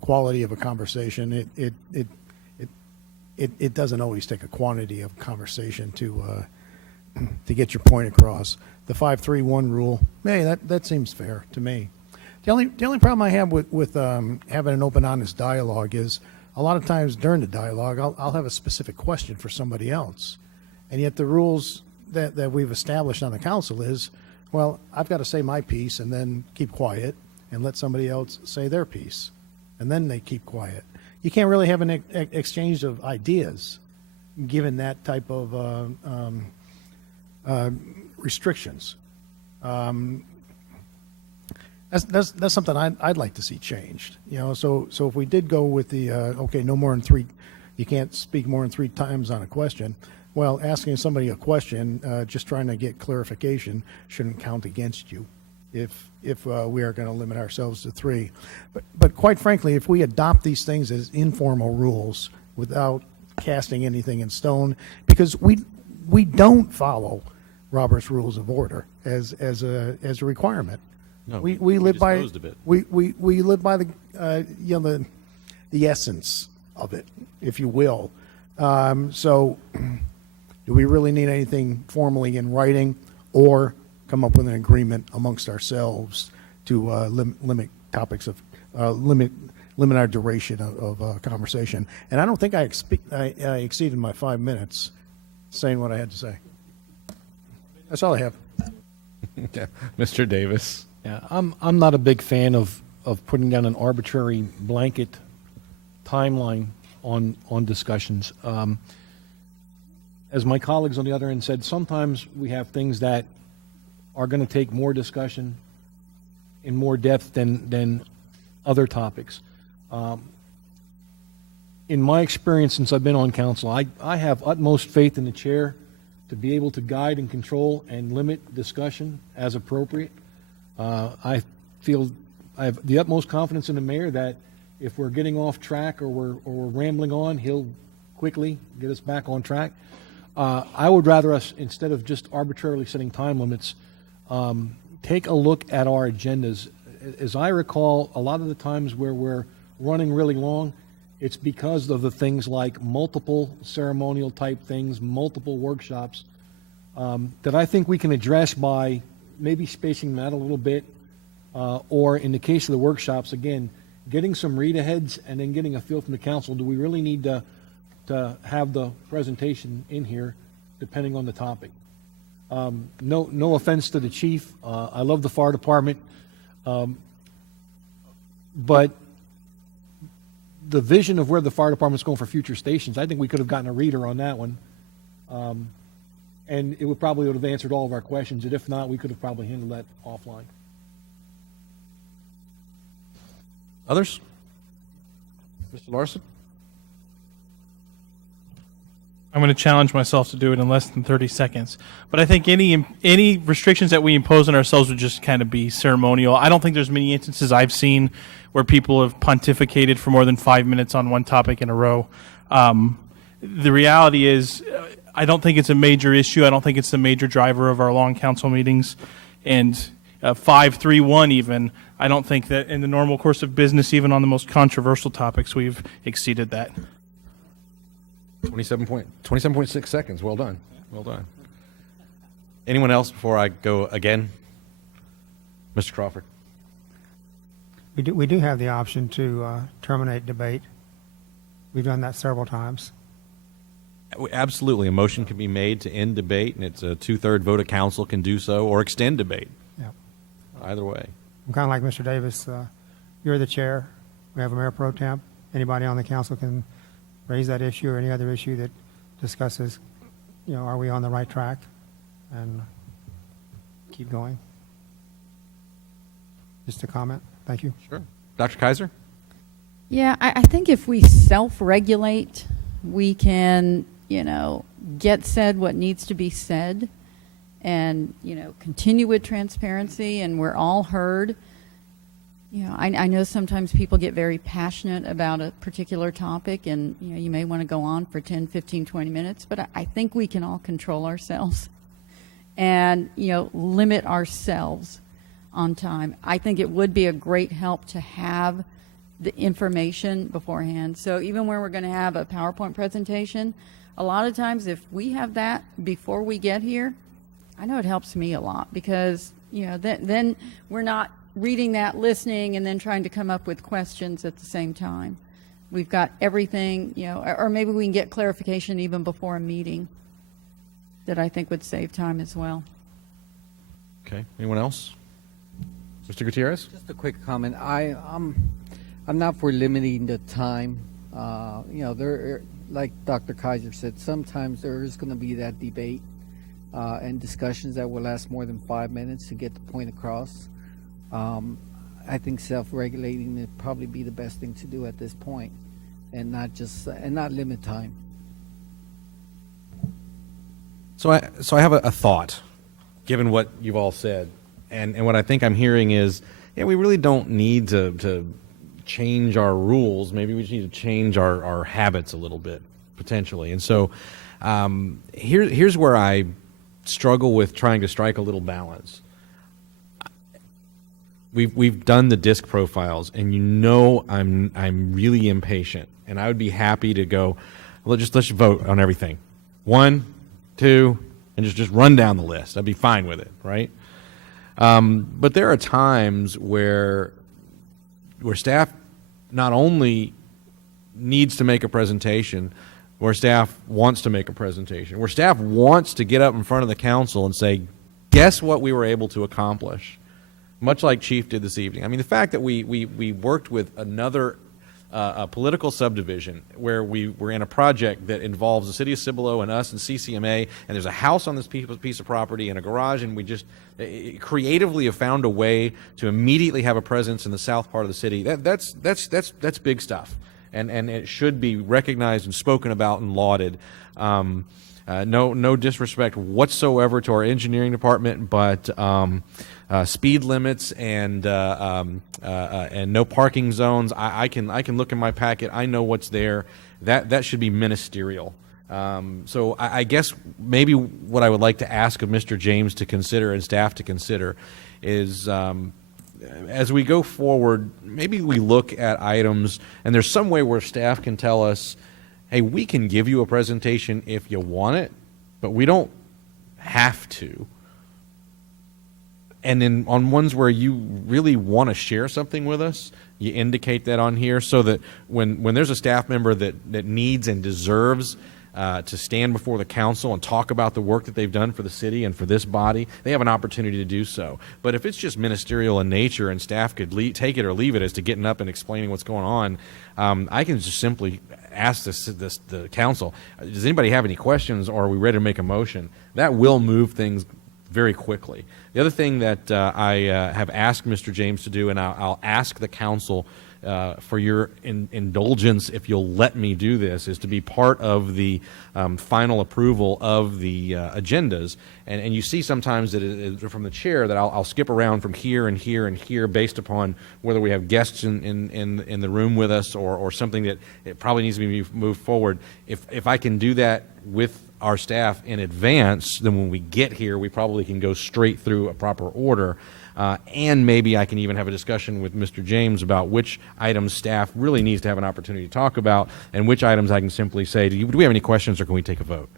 quality of a conversation. It doesn't always take a quantity of conversation to get your point across. The 5-3-1 rule, hey, that seems fair to me. The only problem I have with having an open, honest dialogue is a lot of times during the dialogue, I'll have a specific question for somebody else, and yet the rules that we've established on the council is, well, I've got to say my piece and then keep quiet and let somebody else say their piece, and then they keep quiet. You can't really have an exchange of ideas given that type of restrictions. That's something I'd like to see changed. You know, so if we did go with the okay, no more than 3, you can't speak more than 3 times on a question. Well, asking somebody a question, just trying to get clarification, shouldn't count against you if we are going to limit ourselves to 3. But quite frankly, if we adopt these things as informal rules without casting anything in stone, because we don't follow Robert's Rules of Order as a requirement. No, we live by disposed of it. we live by the essence of it, if you will. So, do we really need anything formally in writing, or come up with an agreement amongst ourselves to limit topics of limit our duration of conversation? And I don't think I exceeded my 5 minutes saying what I had to say. That's all I have. Okay. Mr. Davis. Yeah, I'm not a big fan of putting down an arbitrary blanket timeline on discussions. As my colleagues on the other end said, sometimes we have things that are going to take more discussion in more depth than other topics. In my experience since I've been on council, I have utmost faith in the chair to be able to guide and control and limit discussion as appropriate. I feel I have the utmost confidence in the mayor that if we're getting off track or we're rambling on, he'll quickly get us back on track. I would rather us, instead of just arbitrarily setting time limits, take a look at our agendas. As I recall, a lot of the times where we're running really long, it's because of the things like multiple ceremonial type things, multiple workshops, that I think we can address by maybe spacing them out a little bit, or in the case of the workshops, again, getting some read-aheads and then getting a feel from the council. Do we really need to have the presentation in here, depending on the topic? No offense to the chief. I love the fire department, but the vision of where the fire department's going for future stations, I think we could have gotten a reader on that one, and it would have answered all of our questions. And if not, we could have probably handled that offline. Others? Mr. Larson? I'm going to challenge myself to do it in less than 30 seconds. But I think any restrictions that we impose on ourselves would just kind of be ceremonial. I don't think there's many instances I've seen where people have pontificated for more than 5 minutes on one topic in a row. The reality is, I don't think it's a major issue. I don't think it's the major driver of our long council meetings. And 5-3-1 even, I don't think that in the normal course of business, even on the most controversial topics, we've exceeded that. 27.6 seconds. Well done. Well done. Anyone else before I go again? Mr. Crawford. We do have the option to terminate debate. We've done that several times. Absolutely. A motion can be made to end debate, and it's a 2/3 vote of council can do so, or extend debate. Yeah. Either way. I'm kind of like Mr. Davis. You're the chair. We have a mayor pro temp. Anybody on the council can raise that issue or any other issue that discusses, are we on the right track? And keep going. Just a comment. Thank you. Sure. Dr. Kaiser? Yeah, I think if we self-regulate, we can, get said what needs to be said and, continue with transparency, and we're all heard. I know sometimes people get very passionate about a particular topic, and, you may want to go on for 10, 15, 20 minutes, but I think we can all control ourselves and, limit ourselves on time. I think it would be a great help to have the information beforehand. So even when we're going to have a PowerPoint presentation, a lot of times if we have that before we get here, I know it helps me a lot because, then we're not reading that, listening, and then trying to come up with questions at the same time. We've got everything, or maybe we can get clarification even before a meeting that I think would save time as well. Okay. Anyone else? Mr. Gutierrez? Just a quick comment. I'm not for limiting the time. There, like Dr. Kaiser said, sometimes there is going to be that debate and discussions that will last more than 5 minutes to get the point across. I think self-regulating would probably be the best thing to do at this point, and not limit time. So I have a thought, given what you've all said, and what I think I'm hearing is, we really don't need to change our rules. Maybe we just need to change our habits a little bit, potentially. And so here's where I struggle with trying to strike a little balance. We've done the disc profiles, and I'm really impatient, and I would be happy to go, let's just vote on everything. 1, 2, and just run down the list. I'd be fine with it, right? But there are times where staff not only needs to make a presentation, where staff wants to make a presentation, where staff wants to get up in front of the council and say, guess what we were able to accomplish, much like Chief did this evening. I mean, the fact that we worked with another political subdivision where we were in a project that involves the city of Cibolo and us and CCMA, and there's a house on this piece of property and a garage, and we just creatively have found a way to immediately have a presence in the south part of the city. That's big stuff, and it should be recognized and spoken about and lauded. No disrespect whatsoever to our engineering department, but speed limits and no parking zones. I can look in my packet. I know what's there. That should be ministerial. So I guess maybe what I would like to ask of Mr. James to consider and staff to consider is, as we go forward, maybe we look at items, and there's some way where staff can tell us, hey, we can give you a presentation if you want it, but we don't have to. And then on ones where you really want to share something with us, you indicate that on here so that when there's a staff member that needs and deserves to stand before the council and talk about the work that they've done for the city and for this body, they have an opportunity to do so. But if it's just ministerial in nature and staff could take it or leave it as to getting up and explaining what's going on, I can just simply ask the council, does anybody have any questions, or are we ready to make a motion? That will move things very quickly. The other thing that I have asked Mr. James to do, and I'll ask the council for your indulgence if you'll let me do this, is to be part of the final approval of the agendas. And you see sometimes that from the chair that I'll skip around from here and here and here based upon whether we have guests in the room with us or something that it probably needs to be moved forward. If I can do that with our staff in advance, then when we get here, we probably can go straight through a proper order. And maybe I can even have a discussion with Mr. James about which items staff really needs to have an opportunity to talk about, and which items I can simply say, do we have any questions, or can we take a vote?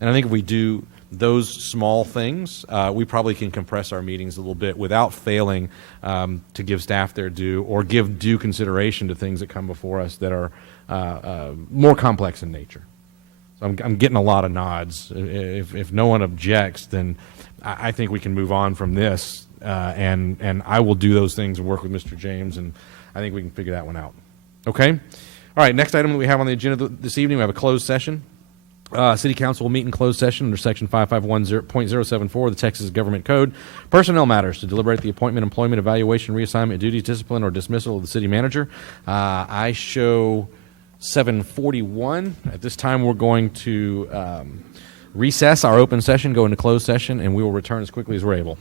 And I think if we do those small things, we probably can compress our meetings a little bit without failing to give staff their due or give due consideration to things that come before us that are more complex in nature. So I'm getting a lot of nods. If no one objects, then I think we can move on from this, and I will do those things and work with Mr. James, and I think we can figure that one out. Okay? All right, next item that we have on the agenda this evening, we have a closed session. City Council will meet in closed session under Section 551.074 of the Texas Government Code. Personnel matters to deliberate the appointment, employment, evaluation, reassignment, duties, discipline, or dismissal of the city manager. I show 7:41. At this time, we're going to recess our open session, go into closed session, and we will return as quickly as we're able.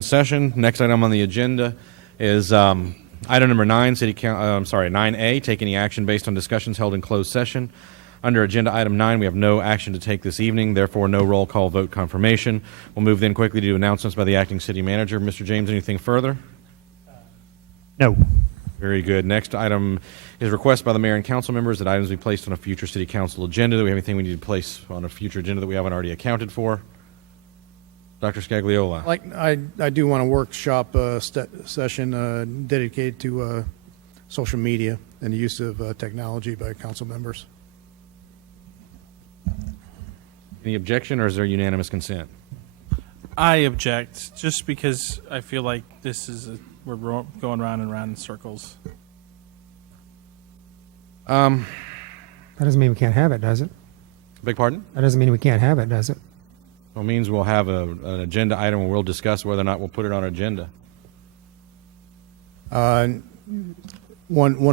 Session. Next item on the agenda is item number 9, 9A, take any action based on discussions held in closed session. Under agenda item 9, we have no action to take this evening, therefore no roll call vote confirmation. We'll move then quickly to announcements by the acting city manager. Mr. James, anything further? No. Very good. Next item is request by the mayor and council members that items be placed on a future city council agenda. Do we have anything we need to place on a future agenda that we haven't already accounted for? Dr. Scagliola. I do want a workshop session dedicated to social media and the use of technology by council members. Any objection, or is there unanimous consent? I object, just because I feel like we're going round and round in circles. That doesn't mean we can't have it, does it? Beg pardon? That doesn't mean we can't have it, does it? Well, it means we'll have an agenda item and we'll discuss whether or not we'll put it on our agenda. One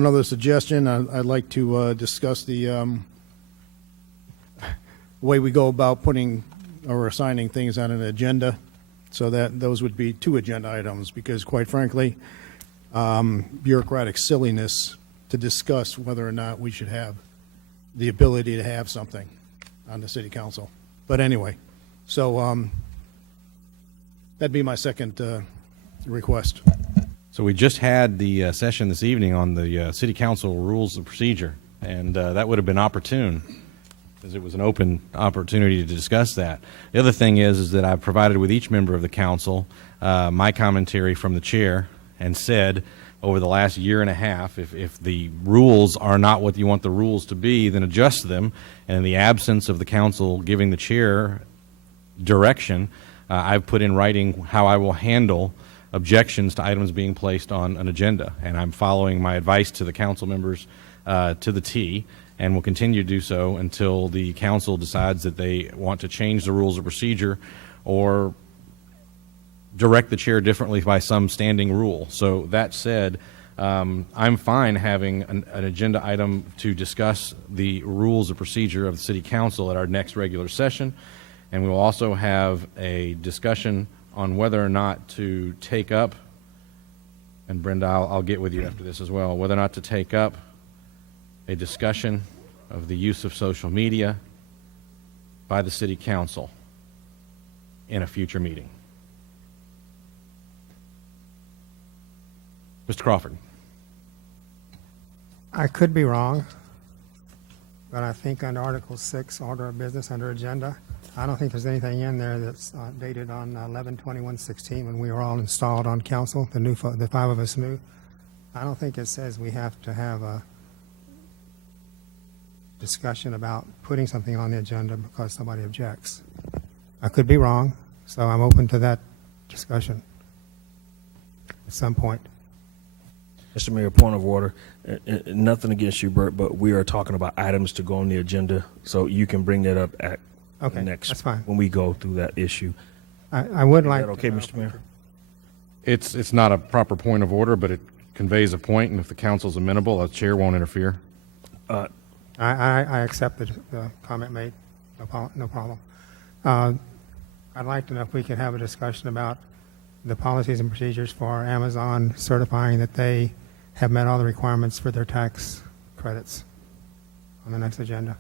other suggestion, I'd like to discuss the way we go about putting or assigning things on an agenda, so that those would be 2 agenda items, because quite frankly, bureaucratic silliness to discuss whether or not we should have the ability to have something on the city council. But anyway, so that'd be my second request. So we just had the session this evening on the city council rules of procedure, and that would have been opportune, because it was an open opportunity to discuss that. The other thing is that I've provided with each member of the council my commentary from the chair, and said over the last year and a half, if the rules are not what you want the rules to be, then adjust them. And in the absence of the council giving the chair direction, I've put in writing how I will handle objections to items being placed on an agenda. And I'm following my advice to the council members to the T, and will continue to do so until the council decides that they want to change the rules of procedure or direct the chair differently by some standing rule. So that said, I'm fine having an agenda item to discuss the rules of procedure of the city council at our next regular session. And we will also have a discussion on whether or not to take up, and Brenda, I'll get with you after this as well, whether or not to take up a discussion of the use of social media by the city council in a future meeting. Mr. Crawford. I could be wrong, but I think under Article 6, Order of Business under Agenda, I don't think there's anything in there that's dated on 11/21/16 when we were all installed on council, the 5 of us new. I don't think it says we have to have a discussion about putting something on the agenda because somebody objects. I could be wrong, so I'm open to that discussion at some point. Mr. Mayor, point of order. Nothing against you, Bert, but we are talking about items to go on the agenda, so you can bring that up at Okay, next that's fine. when we go through that issue. I would Is like that okay, Mr. Mayor? It's not a proper point of order, but it conveys a point, and if the council's amenable, the chair won't interfere. I accept the comment made. No problem. I'd like to know if we could have a discussion about the policies and procedures for Amazon certifying that they have met all the requirements for their tax credits on the next agenda.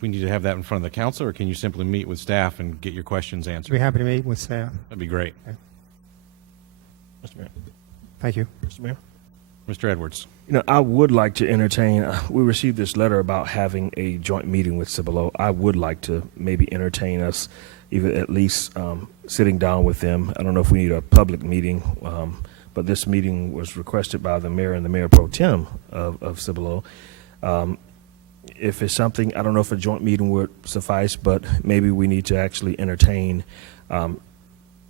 We need to have that in front of the council, or can you simply meet with staff and get your questions answered? Be happy to meet with staff. That'd be great. Okay. Mr. Mayor. Thank you. Mr. Mayor. Mr. Edwards. I would like to entertain, we received this letter about having a joint meeting with Cibolo. I would like to maybe entertain us, even at least sitting down with them. I don't know if we need a public meeting, but this meeting was requested by the mayor and the mayor pro tem of Cibolo. If it's something, I don't know if a joint meeting would suffice, but maybe we need to actually entertain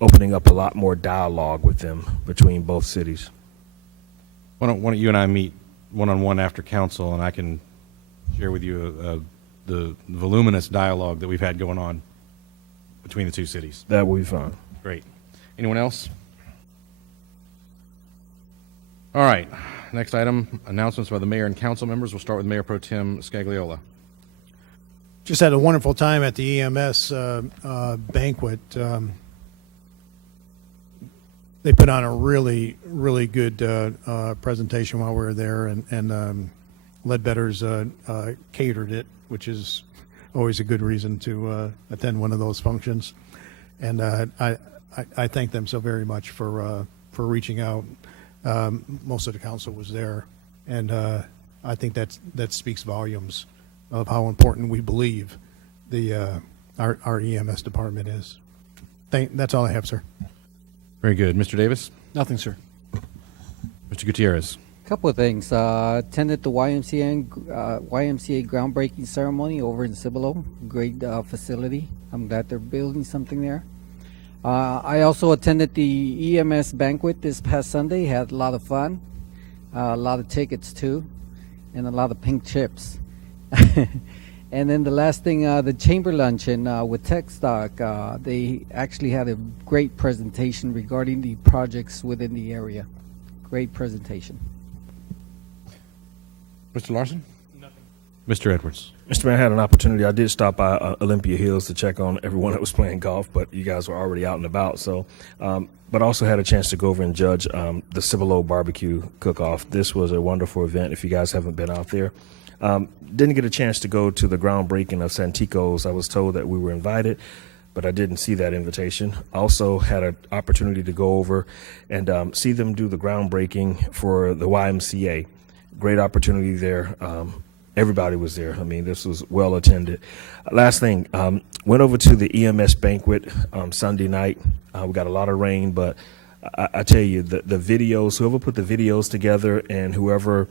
opening up a lot more dialogue with them between both cities. Why don't you and I meet one-on-one after council, and I can share with you the voluminous dialogue that we've had going on between the two cities. That will be fine. Great. Anyone else? All right. Next item, announcements by the mayor and council members. We'll start with Mayor Pro Tem Scagliola. Just had a wonderful time at the EMS banquet. They put on a really, really good presentation while we were there, and Ledbetter's catered it, which is always a good reason to attend one of those functions. And I thank them so very much for reaching out. Most of the council was there, and I think that speaks volumes of how important we believe our EMS department is. That's all I have, sir. Very good. Mr. Davis? Nothing, sir. Mr. Gutierrez? A couple of things. Attended the YMCA groundbreaking ceremony over in Cibolo. Great facility. I'm glad they're building something there. I also attended the EMS banquet this past Sunday. Had a lot of fun. A lot of tickets, too, and a lot of pink chips. And then the last thing, the chamber luncheon with TechStock, they actually had a great presentation regarding the projects within the area. Great presentation. Mr. Larson? Nothing. Mr. Edwards? Mr. Mayor, I had an opportunity. I did stop by Olympia Hills to check on everyone that was playing golf, but you guys were already out and about. So, but also had a chance to go over and judge the Cibolo Barbecue Cook-Off. This was a wonderful event if you guys haven't been out there. Didn't get a chance to go to the groundbreaking of Santico's. I was told that we were invited, but I didn't see that invitation. Also had an opportunity to go over and see them do the groundbreaking for the YMCA. Great opportunity there. Everybody was there. I mean, this was well attended. Last thing, went over to the EMS banquet Sunday night. We got a lot of rain, but I tell you, the videos, whoever put the videos together and whoever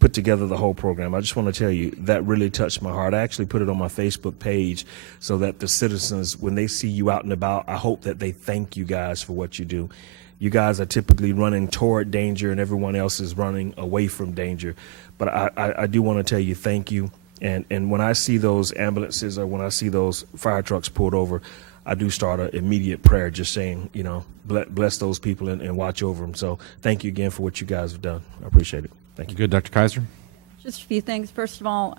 put together the whole program, I just want to tell you, that really touched my heart. I actually put it on my Facebook page so that the citizens, when they see you out and about, I hope that they thank you guys for what you do. You guys are typically running toward danger and everyone else is running away from danger. But I do want to tell you thank you. And when I see those ambulances or when I see those fire trucks pulled over, I do start an immediate prayer just saying, bless those people and watch over them. So thank you again for what you guys have done. I appreciate it. Thank you. Good. Dr. Kaiser? Just a few things. First of all,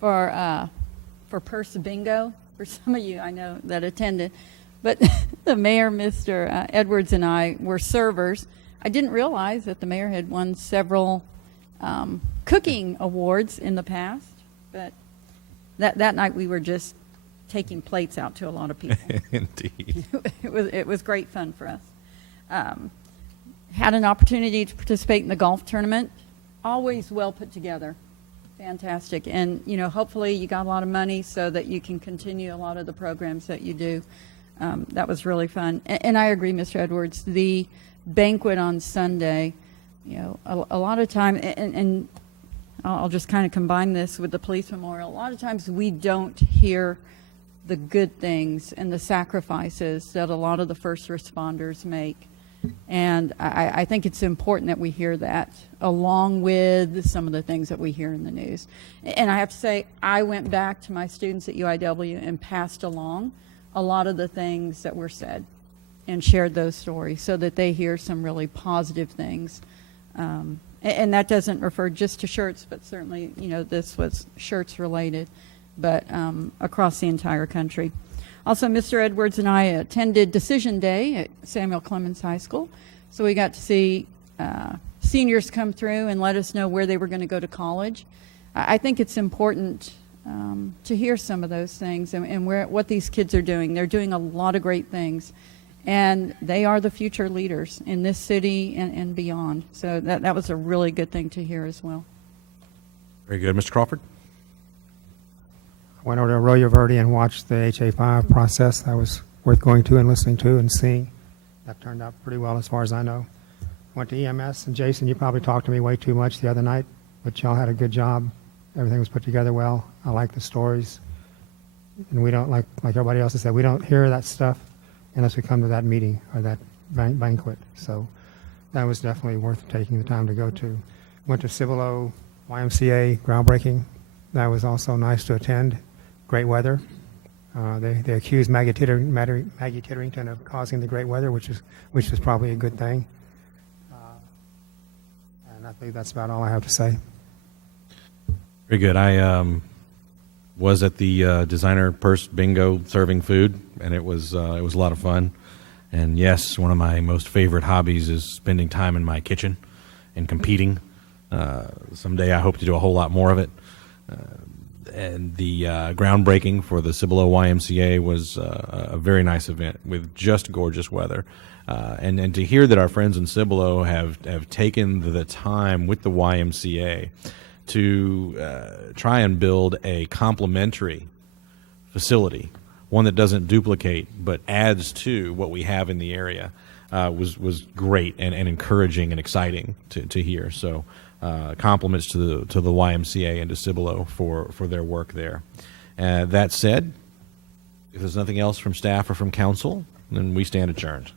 for Purse Bingo, for some of you I know that attended, but the mayor, Mr. Edwards, and I were servers. I didn't realize that the mayor had won several cooking awards in the past, but that night we were just taking plates out to a lot of people. Indeed. It was great fun for us. Had an opportunity to participate in the golf tournament. Always well put together. Fantastic. And, hopefully you got a lot of money so that you can continue a lot of the programs that you do. That was really fun. And I agree, Mr. Edwards, the banquet on Sunday, a lot of time, and I'll just kind of combine this with the police memorial. A lot of times we don't hear the good things and the sacrifices that a lot of the first responders make. And I think it's important that we hear that along with some of the things that we hear in the news. And I have to say, I went back to my students at UIW and passed along a lot of the things that were said and shared those stories so that they hear some really positive things. And that doesn't refer just to Schertz, but certainly, this was Schertz related, but across the entire country. Also, Mr. Edwards and I attended Decision Day at Samuel Clemens High School. So we got to see seniors come through and let us know where they were going to go to college. I think it's important to hear some of those things and what these kids are doing. They're doing a lot of great things. and they are the future leaders in this city and beyond. So that was a really good thing to hear as well. Very good. Mr. Crawford? I went over to Arroyo Verde and watched the HA5 process. That was worth going to and listening to and seeing. That turned out pretty well as far as I know. Went to EMS, and Jason, you probably talked to me way too much the other night, but y'all had a good job. Everything was put together well. I like the stories. And we don't, like everybody else has said, we don't hear that stuff unless we come to that meeting or that banquet. So that was definitely worth taking the time to go to. Went to Cibolo YMCA groundbreaking. That was also nice to attend. Great weather. They accused Maggie Titterington of causing the great weather, which was probably a good thing. And I think that's about all I have to say. Very good. I was at the designer purse bingo serving food, and it was a lot of fun. And yes, one of my most favorite hobbies is spending time in my kitchen and competing. Someday I hope to do a whole lot more of it. And the groundbreaking for the Cibolo YMCA was a very nice event with just gorgeous weather. And to hear that our friends in Cibolo have taken the time with the YMCA to try and build a complementary facility, one that doesn't duplicate but adds to what we have in the area, was great and encouraging and exciting to hear. So compliments to the YMCA and to Cibolo for their work there. That said, if there's nothing else from staff or from council, then we stand adjourned.